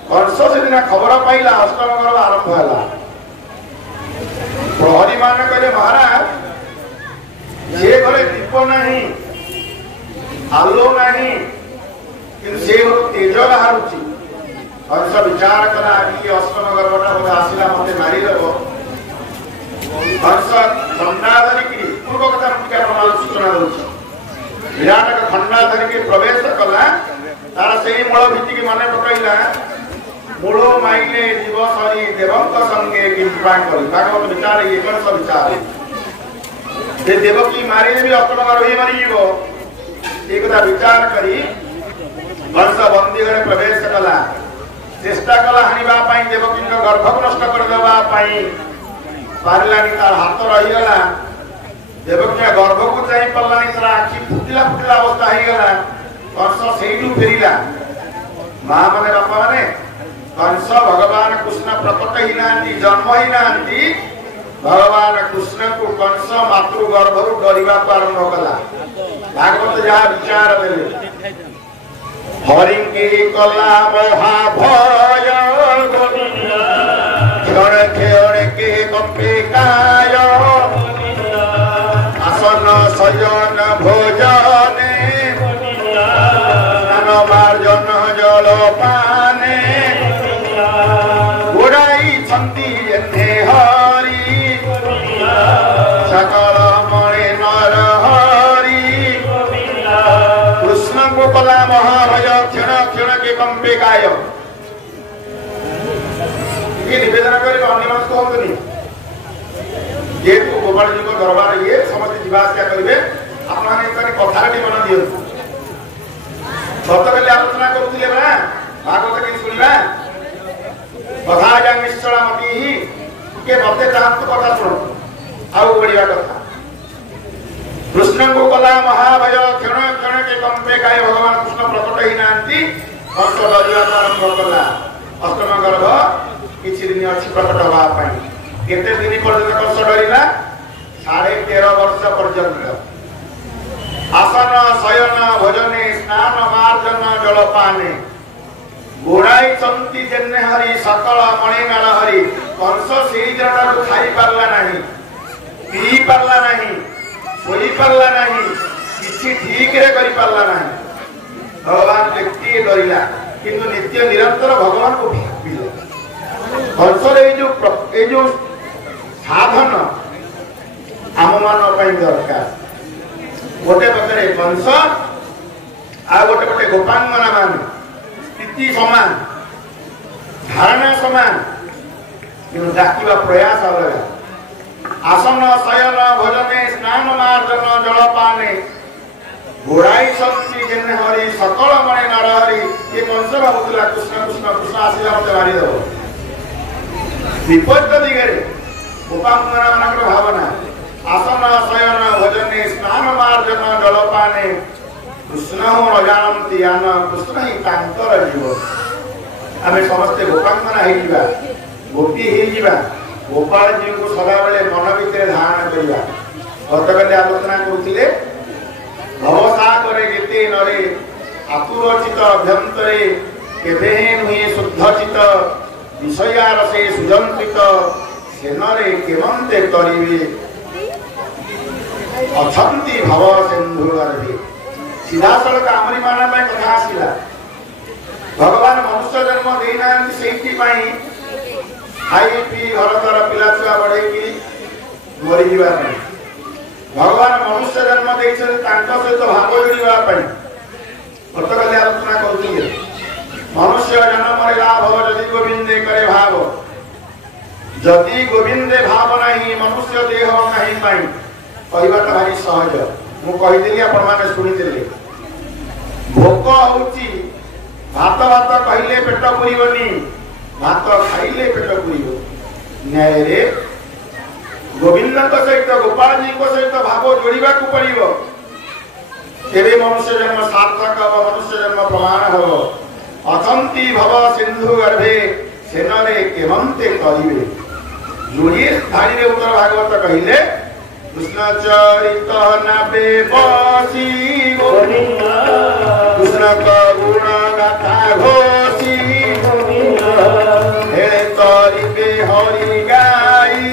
कंस से दिन खबर पाइला अष्टम गर्भ आरंभ होला प्रहरी मान कहले महाराज जे घरे दीप नहीं आलो नहीं किंतु से घर तेज बाहरुची कंस विचार कला कि अष्टम गर्भटा बोले आसिला मते मारी देबो कंस खंडा धरिकी पूर्व कथा टीका प्रमाण सूचना दउछि विराट का खंडा धरिकी प्रवेश कला तार सेही मूल भित्ति की माने पकइला मूल माइले जीव सरी देवंक संगे किंपा करी भागवत विचार ये कंस विचार जे देवकी मारी देबी अष्टम गर्भ ही मरी जीवो एक कथा विचार करी कंस बंदी घरे प्रवेश कला चेष्टा कला हानिबा पाई देवकी को गर्भ को नष्ट कर देबा पाई पारलानी तार हाथ रही गला देवकी गर्भ को चाहि पल्लानी तार आखि फुटिला फुटिला अवस्था ही गला कंस सेइडू फेरिला मां माने बापा माने कंस भगवान कृष्ण प्रकट ही नांती जन्म ही नांती भगवान कृष्ण को कंस मातृ गर्भरु डरिबा को आरंभ कला भागवत जहा विचार देले हरिं के कला महा भय क्षण क्षण के कंपे काय आसन शयन भोजने स्नान मार्जन जल पाने गुड़ाई छंदी जन्हे हरि सकल मणि नर हरि कृष्ण को कला महाभय क्षण क्षण के कंपे काय ये निवेदन करे अन्य को होतनी जे को गोपाल जी को दरबार ये समस्त जीवास्या करिवे आपन माने करी कथाटी मन दियो गतकाली आलोचना करूथिले बा भागवत के सुनिबा कथा जंग निश्चला मती ही के मते चाहत कथा सुनो आउ बढ़िया कथा कृष्ण को कला महाभय क्षण क्षण के कंपे काय भगवान कृष्ण प्रकट ही नांती कंस दरिया आरंभ कला अष्टम गर्भ किछि दिन अछि प्रकट होबा पाई केते दिन पर्यंत कंस डरिला 13.5 वर्ष पर्यंत आसन शयन भोजने स्नान मार्जन जल पाने गोड़ाई चंती जन्ने हरि सकल मणिमेल हरि कंस सेई जटा को खाई पारला नहीं पी पारला नहीं सोई पारला नहीं किछि ठीक रे करि पारला नहीं भगवान व्यक्ति डरिला किंतु नित्य निरंतर भगवान को भाबिले कंस रे ए जो साधन आम मान पई दरकार गोटे पकड़े कंस आ गोटे पटे गोपांगना मान स्थिति समान धारणा समान किंतु डाकिबा प्रयास अलग आसन शयन भोजने स्नान मार्जन जल पाने घोड़ाई शक्ति जन्ने हरि सकल मणि नर हरि ये कंस भावुला कृष्ण कृष्ण कृष्ण आसिला मते मारी देबो विपद दिगरे गोपांगना मानकर भावना आसन शयन भोजने स्नान मार्जन जल पाने कृष्ण हो न जानती आन कृष्ण ही तांकर जीव आमे समस्त गोपांगना हे जीवा गोपी हे जीवा गोपाल जी को सदा बेले मन भितर धारण करिया गतकाली आलोचना करुथिले भवसागरे जेते नरे आतुरचित अभ्यंतरे केबे नुहे शुद्धचित विषयार से सुजंत्रित सेनरे केमंते करिवे अछंती भव सिंधुगर्भे सीधा सड़क आमरी माना में कथा आसिला भगवान मनुष्य जन्म देना सेठी पाई खाई पी घर द्वार पिला छुआ बढ़े मरी भगवान मनुष्य जन्म सहित भाव जोड़ा गतकाली आलोचना करुले मनुष्य जन्म लाभ जदि गोविंदे करे भाव जदि गोविंदे भाव नहीं मनुष्य देह नहीं पाई कहवाटा भारी सहज मु कहीदेली आपण माने सुनिदेले भोक होउची भात भात कहले पेट पुरीबनी भात खाइले पेट पुरीबो न्याय रे गोविंद सहित गोपाल जी सहित भाव जोड़ा पड़ो तेरे मनुष्य जन्म सार्थक हम मनुष्य जन्म प्रमाण हम अथंती भव सिंधु गर्भे सेनरे केमंते करिवे जोड़िए धाड़ी उत्तर भागवत कहले कृष्ण चरित नापे बसी गोविंद कृष्ण का गुण गाथा घोषी हे तरिबे हरि गाई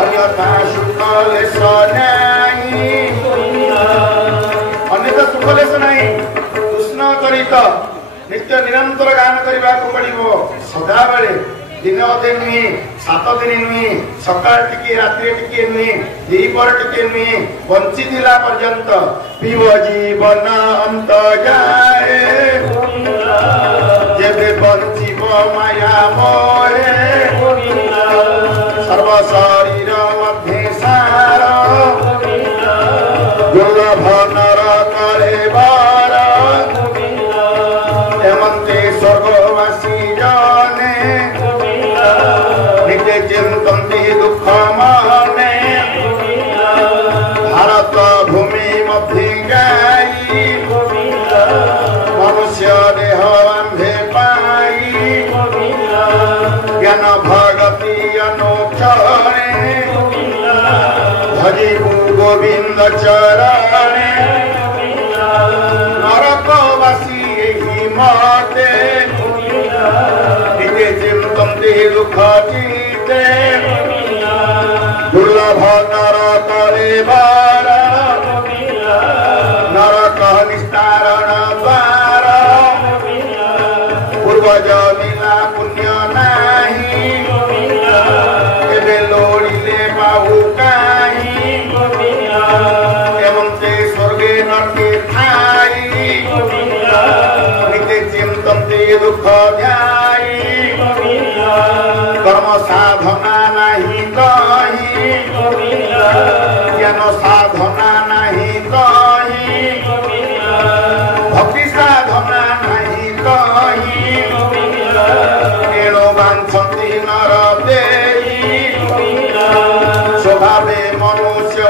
अन्यथा सुखलेश नहीं अन्यथा सुखलेश नहीं कृष्ण चरित नित्य निरंतर गान करने को पड़ो सदा बेले दिन अधे नुहे 7 दिन नुहे सकाल टिके रात्रि टिके नुहे द्विपर टिके नुहे बंची थिला पर्यंत पीव जीवन अंत जाए जेबे बंचीब माया मोहे सर्व शरीर मध्य सार दुर्लभ नर करे बार एमंते स्वर्गवासी जाने नित्य चिंतन्ति दुख माने भारत भूमि मध्य गाई मनुष्य देह बांधे पाई ज्ञान भगति अनोक्षणे भजिबु गोविंद चरणे नरकवासी एहि मते नित्य चिंतन्ति दुख चिते दुर्लभ नर करे बार नरक निस्तारण द्वार पूर्वज मिला पुण्य नाही एबे लोड़िले बाहु काई एवं से स्वर्गे नरके ठाई नित्य चिंतन्ति दुख ध्याई कर्म साधना नहीं कही ज्ञान साधना नहीं कही भक्ति साधना नहीं कही एणो बांछन्ति नर देही स्वभावे मनुष्य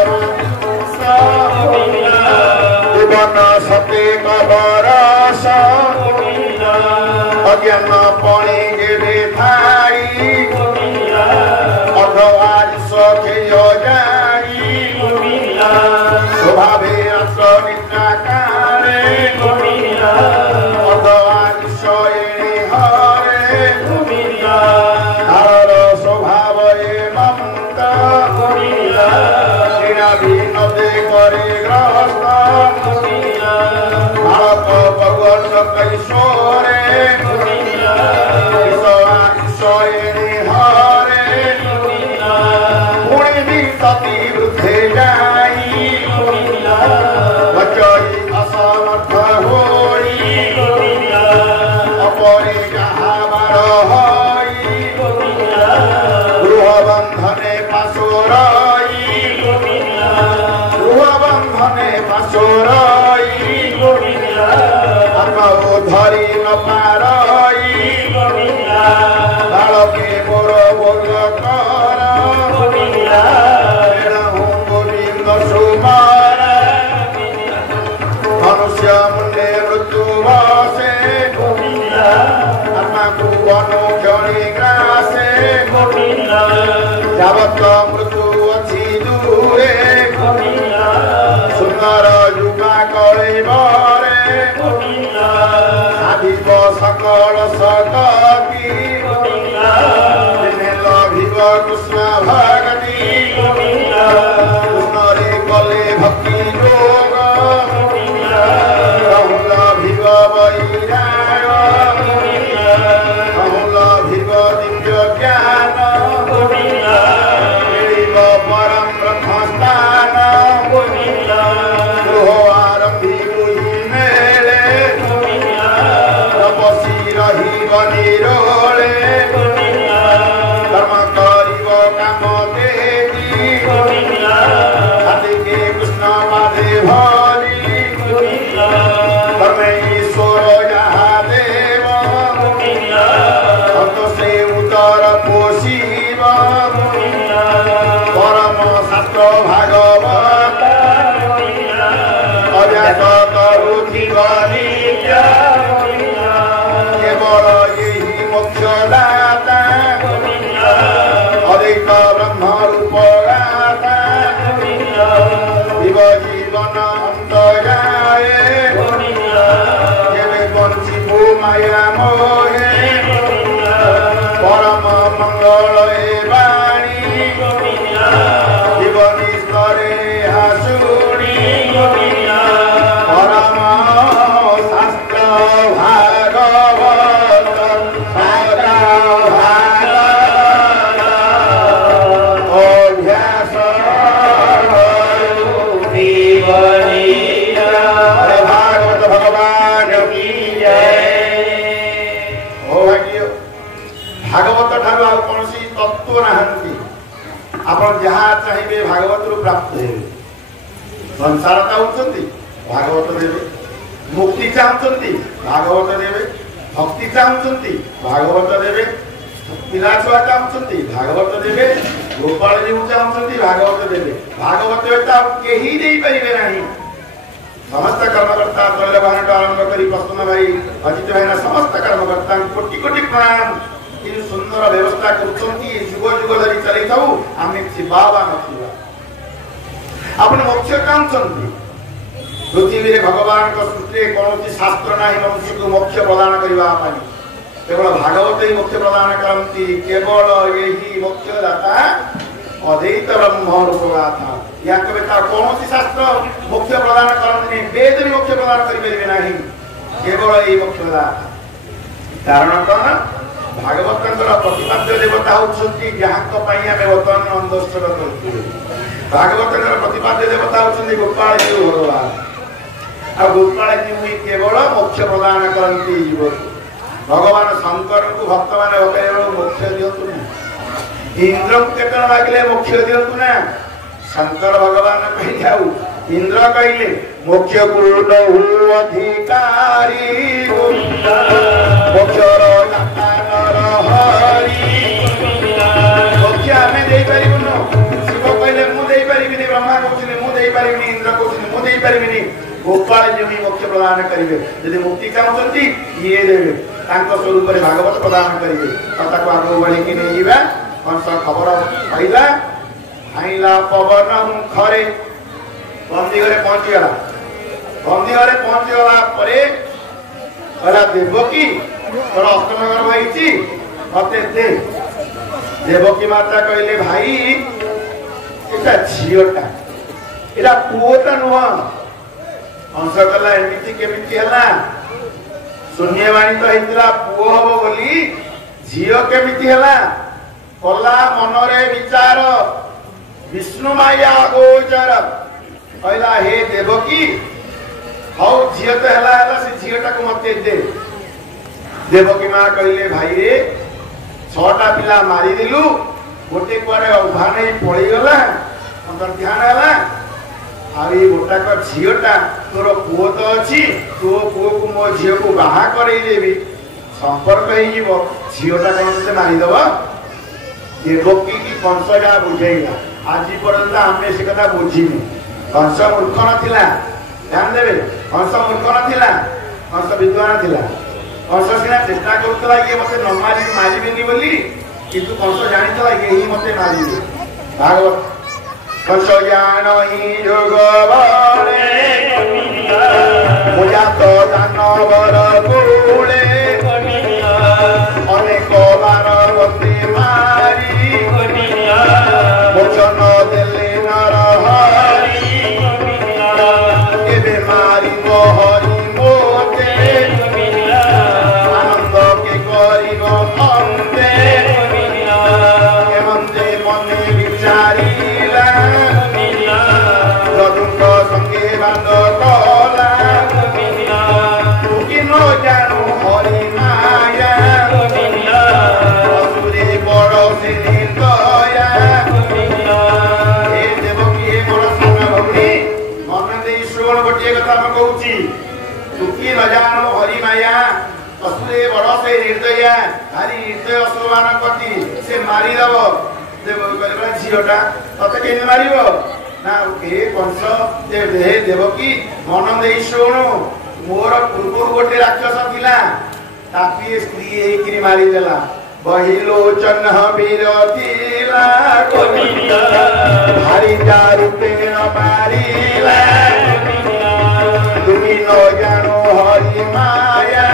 भुवन सते कबरस अज्ञान पणि गेले थाई अधवारिष खेय जाई स्वभावे रस निद्रा काले अधवारिष एणे हरे नारद स्वभाव ममता नदे करे ग्रस्त भारत भगवत कैशोरे ईश्वरे हरे पुण्य भी सती वृद्धे जाई बचई असमर्थ होई अपरे जहाबार हई गृह बंधने पाशोरई गृह बंधने पाशोरई आत्मा धरी न पारई बालके मोर बोल कर गोविंद सुमार मनुष्य मुंडे मृत्यु बसे आत्मा को अनुक्षणी ग्रासे यावत मृत्यु अच्छी दूरे सुंदर युगा करे साधिब सकल सकती लभिब कृष्ण भगति कृष्ण रे कले भक्ति योग लभिब वैराग लभिब दिव्य ज्ञान मिलिब परम ब्रह्म स्थान गृह आरंभी मुहि ଅଜାତ କରୁଥିବ ନିଜ କେବଳ ଏହି ମୋକ୍ଷ ଦାତା ଅଦ୍ୱୈତ ବ୍ରହ୍ମ ରୂପ ଦାତା ଶିବ ଜୀବନ ଅନ୍ତ ଯାଏ କେବେ ବଞ୍ଚିବୁ ମାୟା ମୋହେ ପରମ ମଙ୍ଗଳ ଏ ବାଣୀ ଜୀବନୀ ସ୍ତରେ ହାସୁଣୀ ପରମ ଶାସ୍ତ୍ର ଭାଗବତ ଅଭ୍ୟାସ ଭାଗବତ ଭଗବାନ କି ଜୟ। भागवत ठार कौन तत्व नहांती आपण जहाँ चाहिए भागवत प्राप्त हे संसार चाहते भागवत देवे मुक्ति चाहते भागवत देवे भक्ति चाहते भागवत देवे पिला छुआ चाहते भागवत देवे गोपाल जीव चाहते भागवत देवे भागवत देवता कहीं नहीं पारे ना समस्त कर्मकर्ता त्रैल भान आरंभ कर प्रसन्न भाई अजित भाईना समस्त कर्मकर्ता कोटि कोटि प्रणाम सुंदर व्यवस्था जुग जुग धरी चल आम बाबा नपन मोक्ष चाहते पृथ्वी भगवान सृष्टि कौन शास्त्र ना मनुष्य को मोक्ष प्रदान करने केवल भागवत ही मोक्ष प्रदान करती केवल यही मोक्ष दाता अद्वैत ब्रह्म रूपगाथा या कौन शास्त्र मोक्ष प्रदान करते वेद भी मोक्ष प्रदान करें ना केवल यही मोक्ष दाता कारण कौन भागवत प्रतिपाद्य देवता होती जहाँ बर्तमान अंधश्रद्धा कर भागवत प्रतिपाद्य देवता होती गोपाल जीव भगवान आ गोपाल जीव ही केवल मोक्ष प्रदान करती जीव भगवान शंकर को भक्त मैंने मोक्ष दिंतु ना इंद्र को केतन मागिले मोक्ष दिंतु ना शंकर भगवान कहले आउ इंद्र कहले मोक्ष पूर्ण अधिकारी मोक्षर शिव कहले मुझे ब्रह्मा कहते मुझे इंद्र कहते मुझे गोपाल जी मोक्ष प्रदान करेंगे यदि मुक्ति चाहते ये देवे स्वरूप भागवत प्रदान करेंगे आगे बढ़ी नहीं कंस खबर पाइला आईला पवन मुखरे बंदी घरे पहुंचीगला बंदी घरे पहुंचीगला देवकी तोर अष्टमंगल होती मत दे देवकी माता कहले भाई एटा झीटा एटा पुओटा नुह कंस कला एमती केमिति हला शून्यवाणी तो होता पुओ हम बोली झील केमिति हला कला मनरे विचार विष्णु माया गोचर कहला हे देवकी हाउ झील तो हला से झीटा को मत दे देवकी माँ कहले भाई रे 6टा पिला मारिदेलु गोटे कुआरे उभा नहीं पड़ीगला अंतर ध्यान है आई गोटाक झीटा तोर पुओ तो अच्छी तो पुओ को मो झी को बाहा करदेवी संपर्क हो झीटा कौन से मारिदेव देवकी की कंस जहाँ बुझेगा आज पर्यंत आम से कथा बुझीनी कंस मूर्ख नाला ध्यान देवे कंस मूर्ख नाला कंस विद्वान थिला कंस सीना चेष्टा करुला ये मत न मारि मारिबेनी बोली किंतु कंस जानितला ये ही मते मारिबे भागवत कंस जान ही जोग बले मुजा तो दानवर कूले अनेक बार बंदी मारी मोचन देले नर हरि एबे मारी हरि मोते आनंद के करिब अंते एमंते मने विचारिला जदुंग संगे बांध कला तुकी न जानु हरि माया असुरे बड़ से निर्दया हे देवकी हे मोर साना भौणी मन दे श्रवण गोटे कथा मैं कहूची तुकी न जानु हरि माया असुरे बड़ से निर्दया भारी निर्दय असुरमान प्रति से मारिदेव देव कहले झीटा तते केन मारिबो ना हे कंस हे देवकी मन दे शुणु मोर पूर्व गोटे राक्षस थिला तापी स्त्री एकिरी मारी देला बहिलोचन विरतिला गोविंद भारी दारूपे मारिला तुमी न जानो हरि माया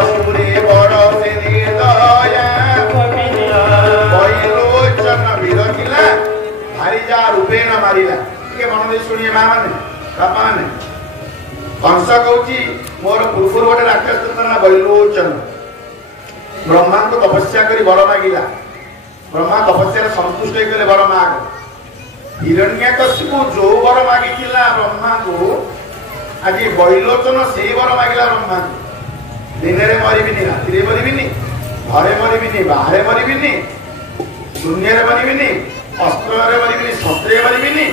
असुरे बड़ से दया बहिलोचन विरतिला भारी जा रूपे न मारिला के मन दे सुनिए मां माने बापा माने कंस कहूची मोर पूर्व गोटे राक्षस ना बहिलोचन ब्रह्मा को तपस्या करी वर मागिला ब्रह्मा तपस्या संतुष्ट होइगले वर माग हिरण्यकशिपु जो वर मागिला ब्रह्मा को आज बहिलोचन से वर मागिला ब्रह्मा को दिन रे मरिबिनी राति रे मरिबिनी घरे मरिबिनी बाहरे मरिबिनी शून्य रे मरिबिनी अस्त्र रे मरिबिनी शस्त्र रे मरिबिनी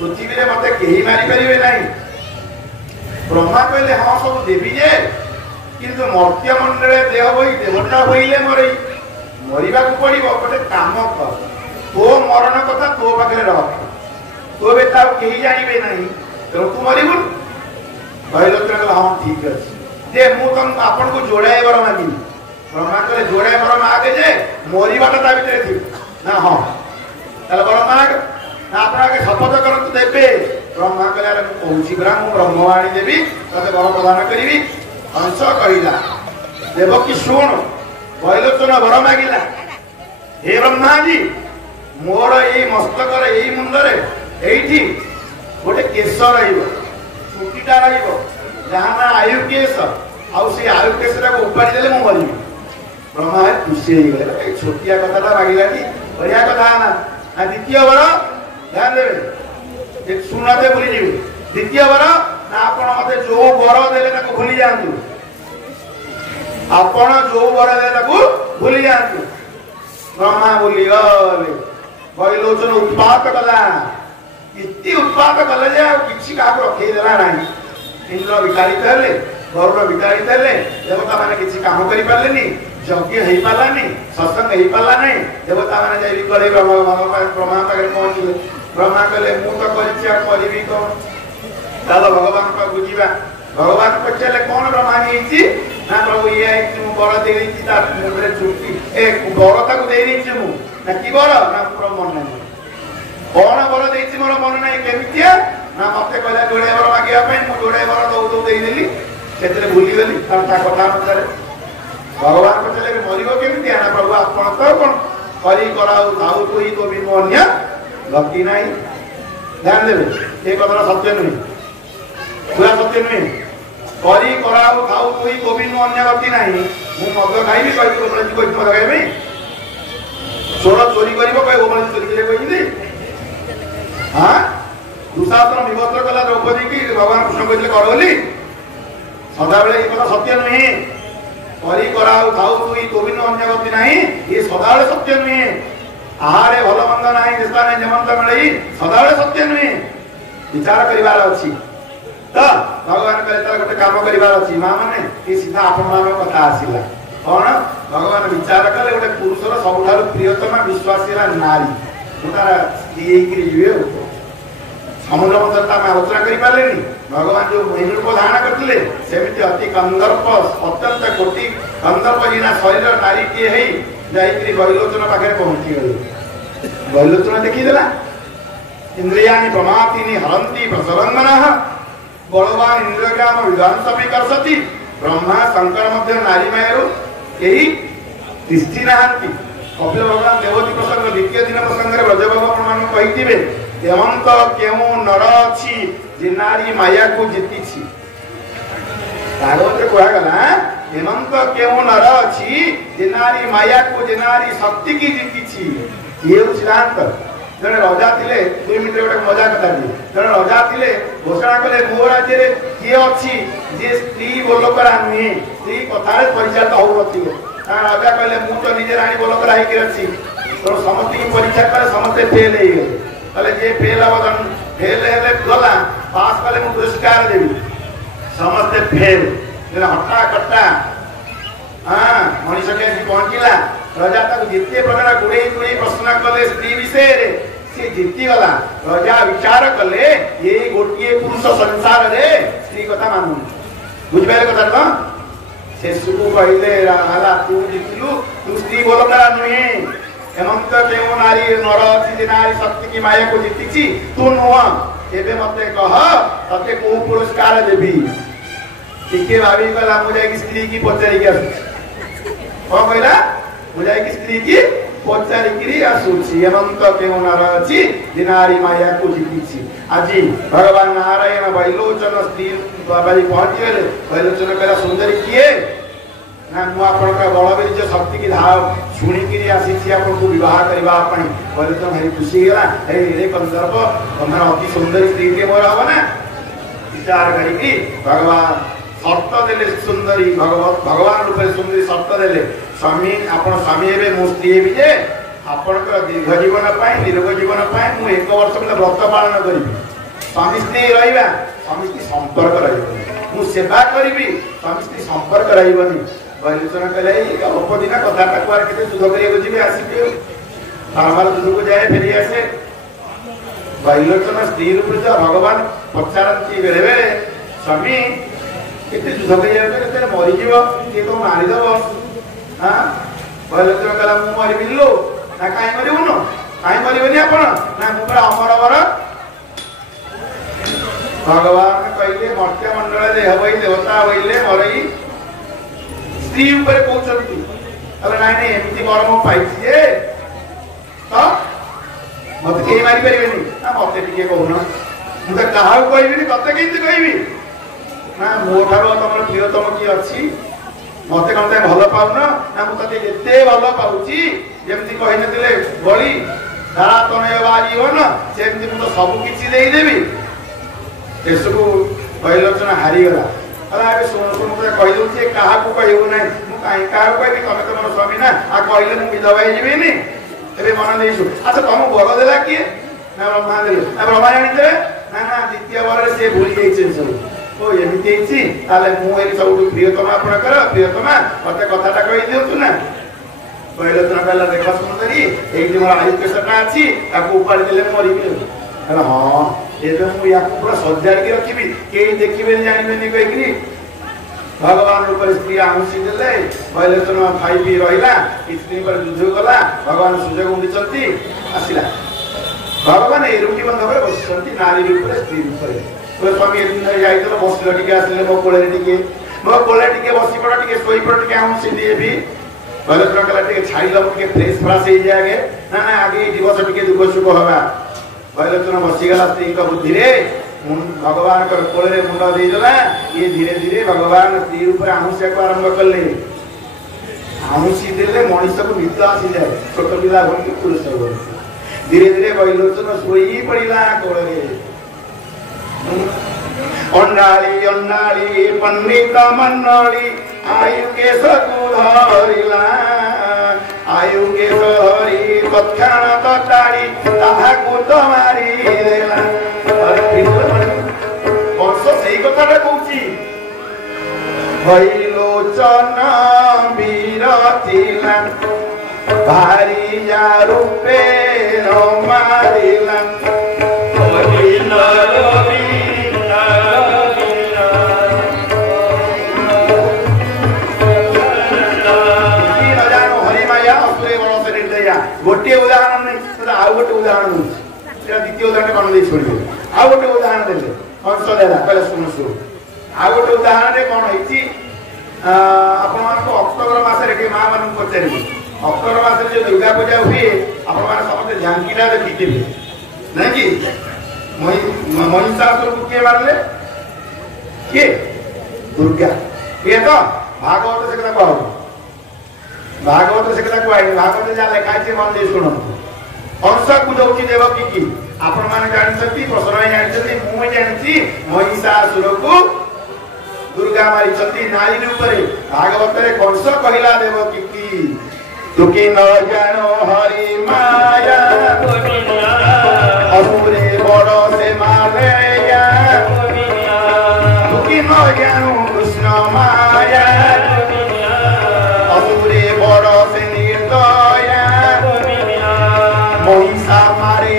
पृथ्वी रे मते केही मारि परिबे नाही ब्रह्मा कहले हाँ सब देवी जे किंतु मर्त्य मंडल देह बही देवता होइले मरई मरिबा को पड़िबो गोटे काम कर तो मरण कथा तो पाखरे रख तो बेटा केही जानिबे नाही तो तू मरिबुन भैलोचन कहला हां ठीक अछि जे मु तम आपन को जोड़ाए बर मागी ब्रह्मा कहले जोड़ाए बर मागे जे मरिबाटा ता भितरे थी ना हां तले बर माग ना आपन के शपथ करंतु देबे ब्रह्मा कहले अरे मु कहूची ब्रा मु ब्रह्मवाणी देबी तते बर प्रदान करिवि हंस कहिला देवकी शुण बहिलोचन वर मागिला हे ब्रह्मा जी मोर ए मस्तक रे ए मुंड रे एठी गोटे केश रहिबो छुटीटा रहिबो जहां ना आयु केश आउ से आयु केश रा उपाड़ी देले मु मरिबी ब्रह्मा खुशी हो गले ए छोटिया कथाटा मागिला नी बढ़िया कथा ना आ द्वितीय वर ध्यान देबे एक सुनाते भूली जीव द्वितीय वर ना आपण मते जो वर देले ताको भूली जांतु आपण जो वर देले ताको भूली जांतु ब्रह्मा भूली गले बहिलोचन उत्पात कला इति उत्पात कले जे किछि का रखै देला नाही इंद्र विकारित हेले गरुड़ विकारित हेले देवता माने किछि काम करि पालेनी यज्ञ हेई पालानी सत्संग हेई पाला नहीं देवता माने जाई करे ब्रह्मा पाखे पहुंचले ब्रह्मा कहले मु तो करिछि आ करबी कोन दादा भगवान का बुझीबा भगवान पछले कौन ब्रह्मा नीची ना प्रभु ये तू बर दे नीची ता मुरे छुट्टी ए बरता को दे नीची मु ना की बर ना प्रभु मन नहीं कौन बर देछि मोर मन नहीं केमितिया ना मते कहला जोड़े बर मागिया पई मु जोड़े बर दउ दे देली सेतरे भूली गली ता कथा मते भगवान पछले मरिबो केमितिया ना प्रभु आपण तो कोन करी कराउ दाउ कोई तो बिनु अन्य गति नहीं ध्यान देबे ए कथा सत्य नहीं पूरा सत्य नहीं करी कराउ खाऊ कोई गोविंद अन्य गति नहीं मु मद खाइबी कहि गोबरा जी कोइ मद खाइबी चोर चोरी करिवो कहि गोबरा जी चोरी करे कहि हां दुशासन विवस्त्र कला द्रौपदी की भगवान कृष्ण कहले कर बोली सदा बेले ई कथा सत्य नहीं करी कराउ खाऊ कोई गोविंद अन्य गति नहीं ये सदा बेले सत्य नहीं आहारे भल मंद नहीं देशा नहीं जमंत मिलई सदा बेले सत्य नहीं विचार करिवार अछि तो भगवान कहले तर गोटे काम करिवार अछि मां माने ई सीधा आपन मान कथा आसीला कोन भगवान विचार कले गोटे पुरुषर सबठारु प्रियतम विश्वासीरा नारी उतार दिए कि जीवे समुद्र मंथन में आलोचना करि पालेनी भगवान जो महिमा रूप धारण करथिले सेमिति अति कंदर्प अत्यंत कोटि कंदर्प जिना शरीर नारी के हेई जाईकरी बहिलोचन पाखरे पहुंची गले बहिलोचन देखि देला इंद्रियाणि प्रमातिनि हरन्ति प्रसरंगनः बलवान इंद्रग्राम विध्वंस भी करसति ब्रह्मा शंकर मध्य नारी मायरु एही तिष्ठि नाहंती कपिल भगवान देवती प्रसंग द्वितीय दिन प्रसंग रे ब्रज भगवान मान कहितिबे देवंत केउ नर अछि जे नारी माया को जीति छी भागवत रे कोहा गला देवंत केउ नर अछि जे नारी माया को जे नारी शक्ति की जीति छी ये सिद्धांत जने राजा थिले 2 मिनिट गोटे मजा कथा दी जने राजा थिले घोषणा कले मो राज्य रे की अछि जे स्त्री बोलकरा नुहे स्त्री कथा रे परिचालित हो नथिले राजा कहले मु तो निजे रानी बोलकरा हे कि अछि तो समस्त की परीक्षा करे समस्त फेल हे गले कहले जे फेल अवदन फेल हेले गला पास कले मु पुरस्कार देबी समस्त फेल जे हट्टा कट्टा हां मनीष के पहुंचिला राजा तक जिते प्रकार गुड़े गुड़े प्रश्न कले स्त्री विषय रे से जीतीगला राजा विचार कले ये गोटे पुरुष संसार रे स्त्री कथा मानु बुझिबारे कथा न शेषकु कहले राला तू जीतलु तू स्त्री बोलता नुहे हेमंत केउ नारी नर अछि नारी शक्ति की माया को जीतिची तू नुह एबे मते कह तते को पुरस्कार देबी टिके भाभी कला मुझे की स्त्री की पचारी के को कहला मुझे की स्त्री की पचारी की आसुची हेमंत केउ नर अछि नारी माया को जीतिची আজি भगवान नारायण बैलोचन स्त्री बाबाजी पहुंची गले बैलोचन कहला सुंदरी किए ना मु आपण का बलबीर जो शक्ति की धाव सुनी किरी आसी आपण को विवाह करबा पणी बैलोचन भारी खुशी गला ए रे कंदर्प हमरा अति सुंदरी स्त्री के मोर हबो ना विचार करी की भगवान शर्त देले सुंदरी भगवान रूप सुंदरी शर्त देले स्वामी आपण स्वामी एबे मु स्त्री भी जे आपण का दीर्घ जीवन पाए दीर्घ जीवन पाए मु एक वर्ष में व्रत पालन करी स्वामी स्त्री रहिबा स्वामी स्त्री संपर्क रहिबो मु सेवा करी स्वामी स्त्री संपर्क रहिबनी बैलोचन कहले अपदिन कथा टाकुआर केते युद्ध करिया जिबे आसीबे हमार युद्ध को जाए फेरी आसे बैलोचन स्त्री रूप जो भगवान पचारती बेले बेले स्वामी केते युद्ध करिया केते मरि जीव के तो मारि दबो हां बैलोचन कहला मु मरि बिल्लो ना काई मरिबो न काई मरिबनी आपण ना मु पर अमर अमर भगवान कहले मर्त्य मंडल रे हवई देवता होइले मरई स्त्री ऊपर पहुंचती अरे नाई नहीं एमती गरम पाइछि जे तो मते के मारि परिबेनी ना मते टिके कहून मु त कहा कहबिनी तते केति कहबी ना मो ठारो तमर प्रियतम की अछि मते कनते भलो पाउन ना मु तते एते भलो पाउची जेमती कहि नथिले बळी धारा तनय बारी हो न सेमती मु तो सब किछि देई देबी एसबु बैलोचन हारी गला अरे आगे सुन सुन मते कहि दउछि काहा को कहबो नै मु काई काहा को कहबी तमे तमर स्वामी ना आ कहले मु विधवाई जिबिनी एबे मन देइछु अच्छा तम बर देला किए ना ब्रह्मा देले ना ब्रह्मा जानि दे ना ना द्वितीय बर से भूली जाइछे सब ओ एमिति हेछि ताले मु एली सब प्रियतमा आपण कर प्रियतमा मते कथाटा कहि दियौ ना बैलोचन कहला देख सुंदरी एक दिन मोर आयु केसना अछि ताको उपाड़ देले मरिबी अरे हां एबे मु या पूरा सज्जार के रखिबी के देखिबे जानिबेनी कहिकरी भगवान ऊपर स्त्री आहुति देले बैलोचन खाई पी रहिला स्त्री पर युद्ध कला भगवान सुजग उंडिचंती आसिला भगवान ए रुटी बंद पर बसंती नारी ऊपर स्त्री ऊपर तो स्वामी एक दिन जाइतो बसलो टिके आसिले मो कोले टिके बसी पड़ टिके सोई पड़ टिके आहुति दिए भी बैलोचन कला टिके छाइला टिके फ्रेश फ्राश हे जागे ना ना आगे दिवस टिके दुख सुख होबा बैलोचन बसीगला स्त्री का बुद्धि रे भगवान कर कोले मुंडा दे देला ये धीरे धीरे भगवान स्त्री ऊपर आहुषा को आरंभ करले आहुषि देले मनुष्य को निद्रा आसी जाए छोट पिला भक्ति पुरुष हो धीरे धीरे बैलोचन सोई पड़िला कोले अन्नाली अन्नाली पंडित मन्नली आयु के सकु धरिला आयु के धरि तत्क्षण तताड़ी ताहा को तो मारी देला वर्ष सेई कथाटा कहूची बैलोचन वीरथिला भारी या रूपे मारिला गोटे उदाहरण नहीं आ गोटे उदाहरण द्वितीय उदाहरण कौन दे छोड़िए आ गोटे उदाहरण देले कंस देला पहले सुन सुन आ गोटे उदाहरण रे कौन होइची आपण मान को अक्टोबर मास रे के मां मान को पचारि अक्टोबर मास रे जो दुर्गा पूजा हुए आपण मान समस्त झांकीला देखिथिबे नहीं कि महिषासुर को के मारले के दुर्गा ये तो भागवत से कथा कहू भागवत से कथा कहू भागवत जा लिखा छै मन दे सुनो कंस पूजौची देवकी की आपण माने जानि सकती प्रसन्न जानि सकती मु जानि महिषासुर को दुर्गा मारी छती नारी रूप रे भागवत रे कंस कहिला देवकी की तुकी न जानो हरि माया असुरे बड़ से मारे या तुकी न जानो कृष्ण माया असुरे बड़ से निर्दया महिषा मारे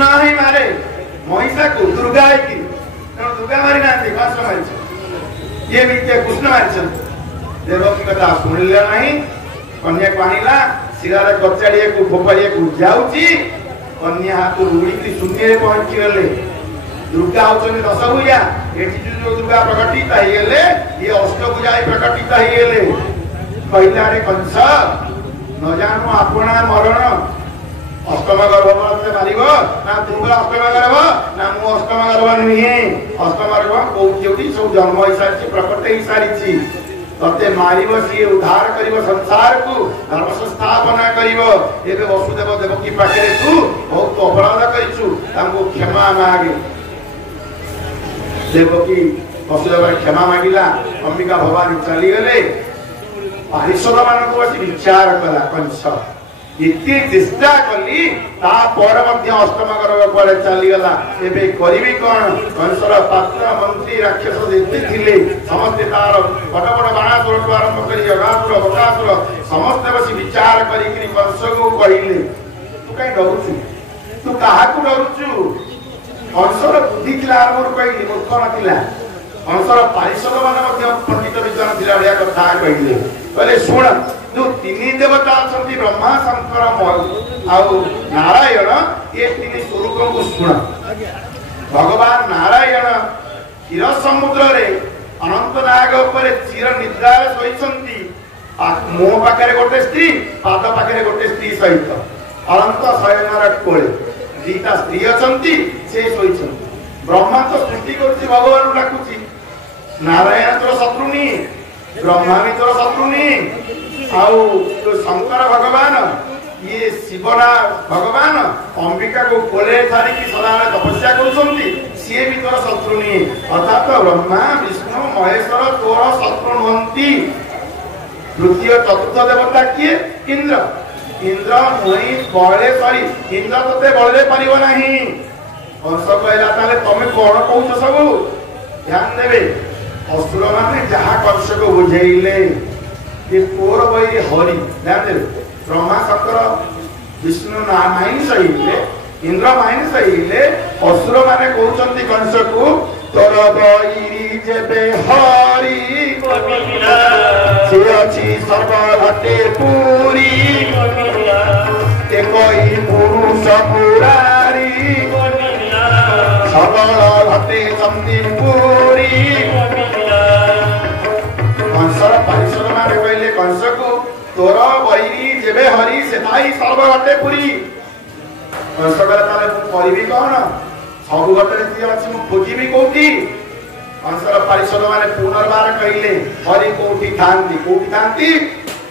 कृष्ण ही मारे महिषा को दुर्गा की दुर्गा मारी ना कंस मारी ये भी कृष्ण मारी देवकी कथा शुणिले नहीं कन्या को आनिला शिरार कचाड़िया को फोपाड़िया को जाऊची कन्या हाथ रुड़ी शून्य पहुंची गले दुर्गा होचनी दशभुजा एठी जो दुर्गा प्रकटित हेले ये अष्टभुजा प्रकटित हेले कहला रे कंस न जानो आपना मरण अष्टम गर्भ से मारिब ना तुम अष्टम गर्भ ना मु अष्टम गर्भ नुहे अष्टम गर्भ कोठी सब जन्म हो सारी प्रकट हो सारी तते मारिब सी उद्धार करिब संसार को धर्म संस्थापना करिब एबे वसुदेव देवकी पाखे तू बहुत अपराध करिछु तांको क्षमा मागे देवकी वसुदेव क्षमा मागिला अंबिका भवानी चली गले पारिषद मानक बसी विचार कला कंस इति चेष्टा कली ता पर मध्य अष्टम गर्भ पर चली गला एबे करिबी कोन कंसर पात्र मंत्री राक्षस जेते थिले समस्त तार बड़ बड़ बाणासुर को आरंभ करी जगासुर बकासुर समस्त बसी विचार करी कि कंस को कहिले तू काई डरुछु तू काहा को डरुछु कंसर बुद्धि थिला मोर कहिली मूर्ख नथिला कंसर पारिषद मान मध्य पंडित विद्वान थिला बढिया कथा कहिले कहले सुन जो तीन देवता अछंती ब्रह्मा शंकर आउ नारायण ये तीन स्वरूप को सुन भगवान नारायण क्षीर समुद्र रे अनंत नाग ऊपर चिर निद्रा सोईछंती मुह पाखरे गोटे स्त्री पाद पाखरे गोटे स्त्री सहित अनंत शयनर कोळे दीटा स्त्री अछंती से सोईछंती ब्रह्मा तो सृष्टि करछि भगवान डाकुछि नारायण तो शत्रु नी ब्रह्मा भी तो शत्रु नी आउ तो शंकर भगवान ये शिवना भगवान अंबिका को कोले छाड़ी की सदा तपस्या करुछंती सीए भी तोर शत्रु नी अर्थात ब्रह्मा विष्णु महेश्वर तोर शत्रु नहंती तृतीय चतुर्थ देवता किए इंद्र इंद्र मुई बळे सरी इंद्र तते बळे परिबो नाही कंस कहला ताले तमे कोन कहउछ सब ध्यान देबे असुर माने जहा कंस को बुझेइले ये तोर वही हरि ध्यान देबे ब्रह्मा शंकर विष्णु ना माइन सहीले इंद्र माइन सहीले असुर माने कहउचंती कंस को तोर वही जेबे हरि से अछि सर्वघटे पूरी एकई पुरुष पुरारी सबल घटे सन्ति पूरी कंसर परिषद माने कहले कंस को तोर वैरी जेबे हरि सेताई सर्वघटे पूरी कंस कहला ताले मु करबी कोन सब घटे जे अछि मु खोजिबी कोठी कंसर परिषद माने पुनर्बार कहले हरि कोठी थांती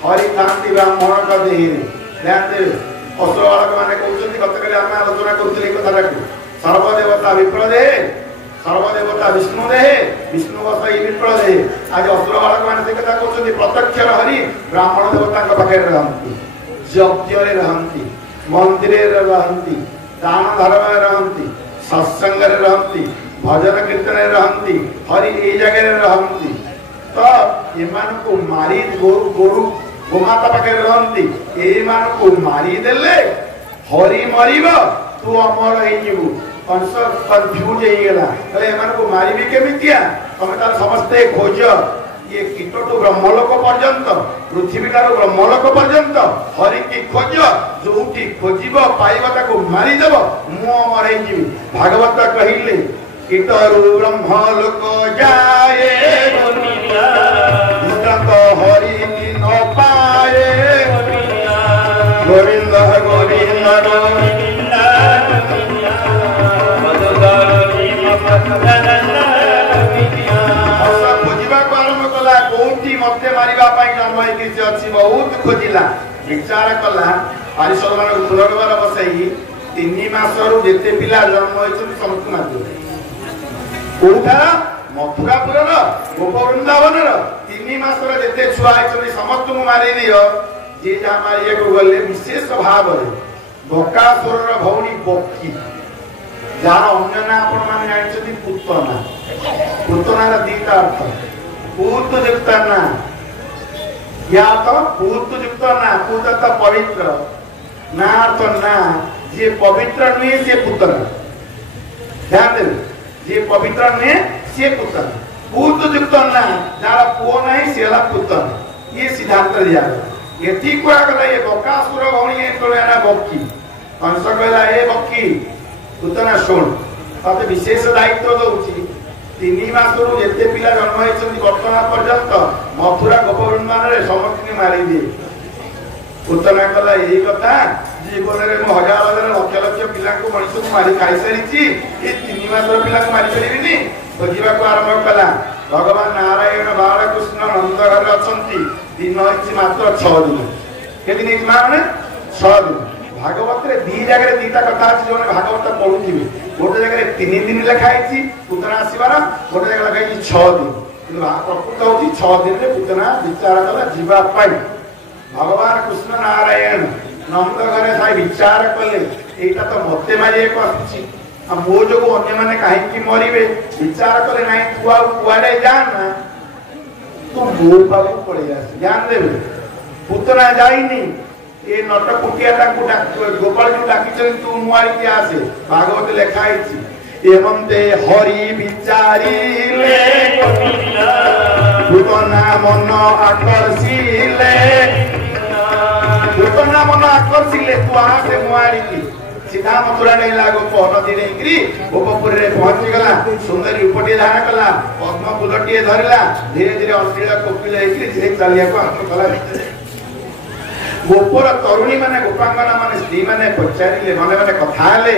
हरि थांती ब्राह्मण का देहि ध्यान दे असुर बालक माने कहउछंती गतकाले हम आलोचना करथिले कथा को सर्वदेवता विप्र दे सर्वदेवता विष्णु दे विष्णु वसई विप्र दे आज असुर बालक माने से कथा कहउछंती प्रत्यक्ष हरि ब्राह्मण देवता का पाखे रहंती यज्ञ रे रहंती मंदिर रे रहंती दान धर्म रे रहंती सत्संग रे रहंती भजन कीर्तन रे रहंती हरि ए जगह रे रहंती तो एमान को मारी गोरु गोमाता पाखे रहंती ए मान को मारी देले हरि मरिबो तू अमर हे जीवु कंस कंफ्यूज हे गेला अरे एमान को मारिबी केमितिया तमे तार समस्त खोज ये कीटटू ब्रह्मलोक पर्यंत पृथ्वी तार ब्रह्मलोक पर्यंत हरि की खोज जोठी खोजिबो पाइबा ताको मारी देबो मु अमर हे जीवु भागवत कहिले कीटरू ब्रह्मलोक जाए दुष्ट हरि की न पाए गोविंद गोविंद मते मारिबा पाई जन्म हेति अछि बहुत खोजिला विचार कला पारिषद मान पुनर्बार बसई 3 मासरु जेते पिला जन्म होइछ समस्त मारि कोठा मथुरापुर गोप वृंदावन 3 मासर जेते छुआ आइछनी समस्त को मारि दियो जे जा मारिए को गले विशेष भाव रे बकासुर भौणी बक्की जार अन्य ना आपण माने जानिछथि पुतना रा दीता अर्थ पूत युक्त ना या तो पूत युक्त ना पूत तो पवित्र ना अर्थ ना जी पवित्र नुहे सी पुतना ध्यान देवे जी पवित्र नुहे सी पुतना पूत युक्त ना जार पुओ ना सी पुतना ये सिद्धांत दिया ये ठीक हुआ गला ये बकासुर भौणी तो ना बक्की कंस कहला ए बक्की पुतना शुण तते विशेष दायित्व दउची 3 मास रु जेते पिला जन्म होइछन्ती वर्तमान पर्यंत मथुरा गोपवृंदावन रे समस्त मारी दिए पुतना कहला यही कथा जीवन रे मो हजार हजार लक्ष लक्ष पिला को मनुष्य को मारी खाई सारिची ये 3 मास रो पिला को मारी परिबिनी खोजिबा को आरंभ कला भगवान नारायण बालकृष्ण नंद घर अछंती दिन होइछि मात्र 6 दिन के दिन माने 6 दिन भागवत रे दी जगह दीटा कथा अछि जोने भागवत पढुथिबे गोटे जगह 3 दिन लिखाइछि पुतना आसीबार गोटे जगह लिखाइछि 6 दिन किंतु प्रकृत होछि 6 दिन रे पुतना विचार कला जीवा पाई भगवान कृष्ण नारायण नंद घरे थाई विचार कले एटा तो मते मारी एक अछि आ मो जो अन्य माने काहे कि मरिबे विचार कले नाही तू आ कुआडे जान ना तू मो बाबू पड़े आसी ध्यान देबे पुतना जाईनी ये नटकुटिया गोपाल जो डाकी तू मुआरी के आसे भागवत लिखाई एवं ते हरि विचारिले पुतना मन आकर्षिले पुतना मन आकर्षिले तू आसे मुआरी की सीधा मथुरा नहीं लागो नदी नेकरी गोपपुर रे पहुंची गला सुंदरी उपटी धारण कला पद्म फूलटिए धरला धीरे धीरे अश्लील कोकिल हेकरी धीरे चलिया को हाथ कला गोपर तरुणी माने गोपांगना माने स्त्री माने पचारिले माने माने कथा ले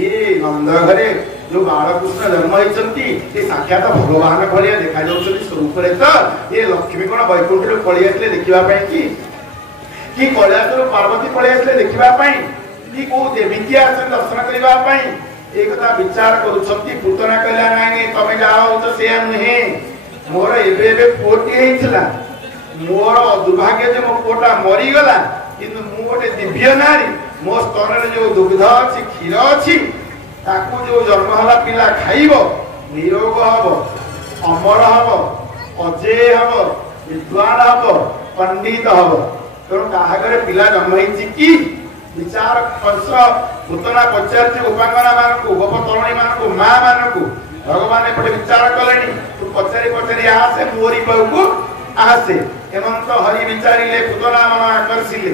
ये नंद घरे जो बालकृष्ण जन्म होइचंती ये साक्षात भगवान भलिया देखा जाउछंती स्वरूप रे तो ये लक्ष्मी कोन वैकुंठ रे पळि आसले देखिबा पई कि कैलाश रो पार्वती पळि आसले देखिबा पई कि को देवी की आसन दर्शन करबा पई एक कथा विचार करूछंती पुतना कहला नाही तमे जाओ तो से नहे मोर एबे पोटी हेइछला मोर दुर्भाग्य जे मो पोटा मरी गला किंतु मु गोटे दिव्य नारी मो स्तन रे जो दुग्ध अछि क्षीर अछि ताकू जो जन्म हला पिला खाइबो निरोग हबो अमर हबो अजय हबो विद्वान हबो पंडित हबो तो काहागरे पिला जन्म होइछि कि विचार कंस पुतना पचारछि उपांगना मान को गोप तरुणी मान को मां मान को भगवान एपटे विचार कलेनी तू पचारी पचारी आसे मोरी बाबू आसे हेमंत हरि विचारिले पुतना मन आकर्षिले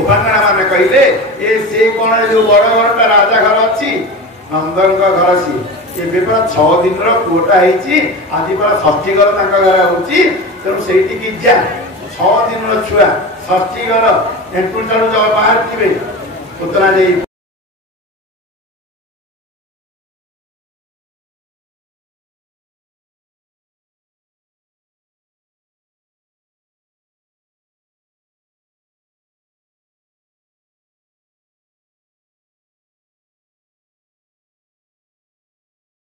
उपांगना माने कहिले ए से कोन जो बड़ बड़टा राजा घर अछि नंदन का घर सी ए बेपर 6 दिन रो कोटा हेछि आदि पर षष्ठी घर तांका घर होछि तेनु सेठी की जा 6 दिन रो छुआ षष्ठी घर एंटु चढ़ु जो बाहर थिबे पुतना जे